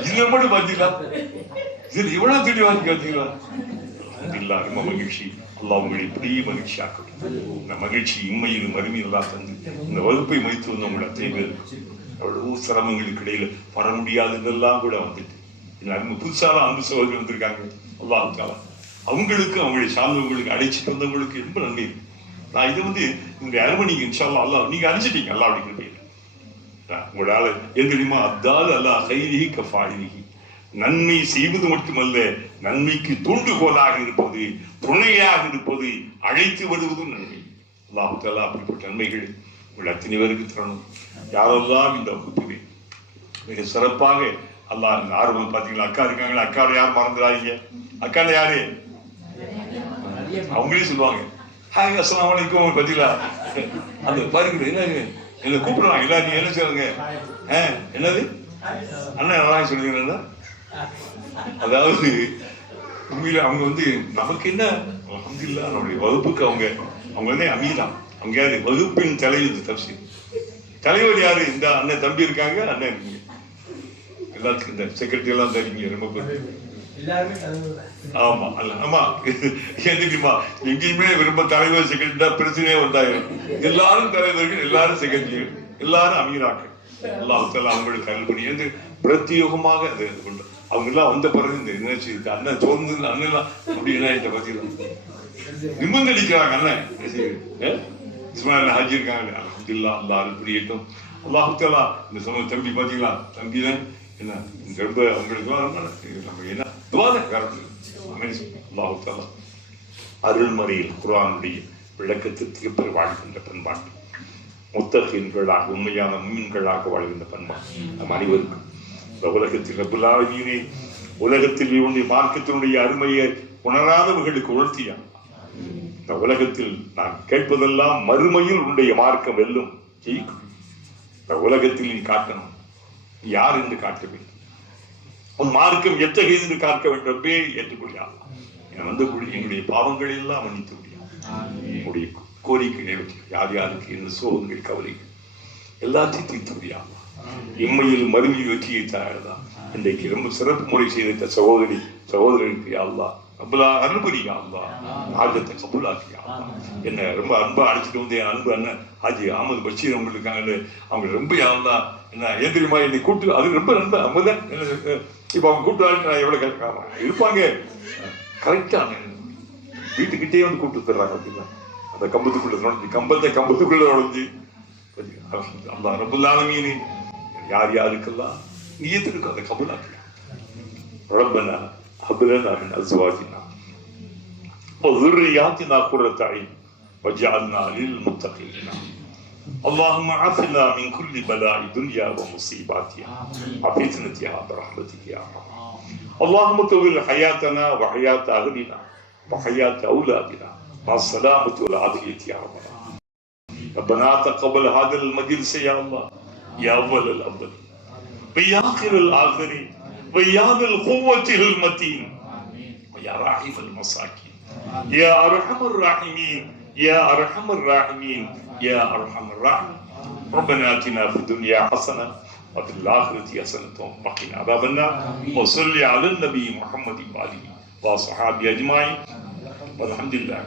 இதுல மட்டும் பாத்தீங்களா? இது இவ்வளவு தெளிவாதீங்க பாத்தீங்களா? ரொம்ப மகிழ்ச்சி. அல்லாஹ் உங்களை பெரிய மகிழ்ச்சி ஆக்கட்டும். இந்த மகிழ்ச்சி இம்மையில் மறுமையில் எல்லாம் தந்து இந்த வகுப்பை மதித்து வந்த உங்களை அத்தனை பேருக்கு அவ்வளவு சிரமங்களுக்கு இடையில வர முடியாதுன்னெல்லாம் கூட வந்துட்டு அன்பு புதுசாக அன்பு சகோதரர்கள் வந்திருக்காங்க. அல்லாஹ் தாலா அவங்களுக்கு அவங்களை சார்ந்தவங்களுக்கு அழைச்சிட்டு வந்தவங்களுக்கு ரொம்ப நன்மை இருக்கு. நான் இது இந்த அருமை நீங்க இன்ஷா அல்லாஹ் அல்லாஹ் நீங்க அழைச்சிட்டீங்க. அல்லாஹ் அப்படி உங்களால ஏன் தெரியுமா? அத்தால் அல்லாஹ் கைரிஹி கஃபாயிரிஹி. நன்மை செய்வது மட்டுமல்ல, நன்மைக்கு தூண்டுகோலாக இருப்பது, துணையாக இருப்பது, அழைத்து வருவதும் நன்மை. அல்லாஹ் தாலா அப்படிப்பட்ட நன்மைகள் உங்கள் அத்தனை பேருக்கு தரணும். யாரெல்லாம் இந்த வகுப்பிலே மிக சிறப்பாக அல்லாஹ் இந்த ஆர்வம் பார்த்தீங்களா? அக்கா இருக்காங்களா? அக்காவை யார் மறந்துடாதீங்க. அக்கா யாரு? அவங்களே சொல்லுவாங்க, ஹாய் அஸ்ஸலாமு அலைக்கும். பார்த்தீங்களா? அந்த பாருங்க, என்ன கூப்பிடுறாங்க எல்லாரும். என்ன சொல்லுங்க? என்னது அண்ணன் நல்லா சொல்லுங்க. அதாவது உண்மையில அவங்க நமக்கு என்ன அல்ஹம்துலில்லாஹ், நம்முடைய வகுப்புக்கு அவங்க அமீதான். அவங்க யாரு? வகுப்பின் தலைவர் தப்சீர் தலைவர் யாரு? இந்த அண்ணன் தம்பி இருக்காங்க, அண்ணன் இருக்கீங்க. எல்லாத்துக்கும் இந்த செக்ரட்டரி எல்லாம் தெரியுங்க. ரொம்ப ஆமா அல்ல ஆமா ஏன் தெரியுமா? எங்கேயுமே விரும்ப தலைவர் செக்ரட்டரி பிரச்சனையே உண்டாயிரும். எல்லாரும் தலைவர்கள், எல்லாரும் செக்ரட்டரிகள், எல்லாரும் அமீராக்கள். அல்லாஹ் தஆலா அவங்களுக்கு அருள் பண்ணி பிரத்யேகமாக அது கொண்டு அவங்க எல்லாம் வந்த பிறகு இந்த நினைச்சு அண்ணன் சோர்ந்து அண்ணன் அப்படி என்ன இந்த பத்தியில நிமிர்ந்தளிக்கிறாங்க. அண்ணன் இஸ்மாயில் ஹாஜி இருக்காங்க. அல்ஹம்துலில்லாஹ், அல்லாஹ் அருள் புரியட்டும். அல்லாஹ் தஆலா இந்த சமயம் தம்பி பாத்தீங்களா? தம்பி தான் என்ன ரொம்ப அவங்களுக்கு நம்ம என்ன துவாத காரணம். அல்லாஹ் தஆலா அருள்மறையில் குர்ஆனுடைய விளக்கத்திற்கு பெற வாழ்கின்ற பண்பாட்டு முத்தகீன்களாக, உண்மையான முஃமின்களாக வாழ்கின்ற பண்பாடு நம் அனைவருக்கும் இந்த உலகத்தில் ரப்புல் ஆலமீனே உலகத்தில் இவனுடைய மார்க்கத்தினுடைய அருமையை உணராதவர்களுக்கு உணர்த்தியா. இந்த உலகத்தில் நான் கேட்பதெல்லாம் மறுமையில் உன்னுடைய மார்க்கம் வெல்லும் ஜெயிக்கும். இந்த உலகத்தில் நீ காட்டணும், யார் என்று காட்ட வேண்டும், உன் மார்க்கம் எத்தகையது என்று காட்ட வேண்டும். ரப்பே ஏற்றுக்கொள்ளியா, எங்களுடைய பாவங்கள் எல்லாம் மன்னித்து முடியாது. என்னுடைய கோரிக்கை நிறைவேற்று. யார் யாருக்கு என்ன சோகங்கள் கவலைகள் எல்லாத்தையும் தீர்த்து முடியாது. இம்மையில் மறுமையில் வெற்றியை தயார்தான். இன்றைக்கு ரொம்ப சிறப்பு முறை செய்த சகோதரருக்கு அல்லாஹ் அப்துல்லா அனுபவியா அல்லாஹ் ஆஜத்தை கபூலாக்கியா. என்ன ரொம்ப அன்பா அழைச்சிட்டு வந்து என் அன்பு அண்ணன் ஹாஜி அஹமது பஷீர் அவங்க இருக்காங்க. அவங்க ரொம்ப யாருந்தா என்ன ஏன் தெரியுமா? என்னை கூட்டு அது ரொம்ப நண்ப அவங்க தான். இப்போ அவங்க கூப்பிட்டு நான் எவ்வளவு கேட்காம இருப்பாங்க. கரெக்டா வீட்டுக்கிட்டே வந்து கூப்பிட்டு தர்றாங்க. அப்படின்னா அந்த கம்பத்துக்குள்ள நுழைஞ்சு கம்பத்துக்குள்ள நுழைஞ்சு அல்லாஹ் ரப்புல் ஆலமீன் யார் யாருக்கெல்லாம் நியத்து இருக்கோ அதை கபூலாக்கியா. ரப்பனா ஹப் லனா மின் அஸ்வாஜினா வ ذُرِّيَّاتِنَا قُرَّةَ أَعْيُنٍ وَاجْعَلْنَا لِلْمُتَّقِينَ اللهم عافنا من كل بلاء الدنيا ومصيباتها وفتنتها برحمتك يا ارحم. اللهم طول حياتنا وحياة اهلنا وحياة اولادنا مع السلامة والعافية يا رب. ربنا تقبل هذا المجلس يا الله يا اول الاولين ويا اخر الاخرين ويا ذا القوة المتين ويا راحم المساكين يا ارحم الراحمين يا ارحم الراحمين يا ارحم الراحمين. ربنا اتنا في الدنيا حسنة وفي الآخرة حسنة وقنا عذاب النار. وصل على النبي محمد وآله وصحبه أجمعين والحمد لله.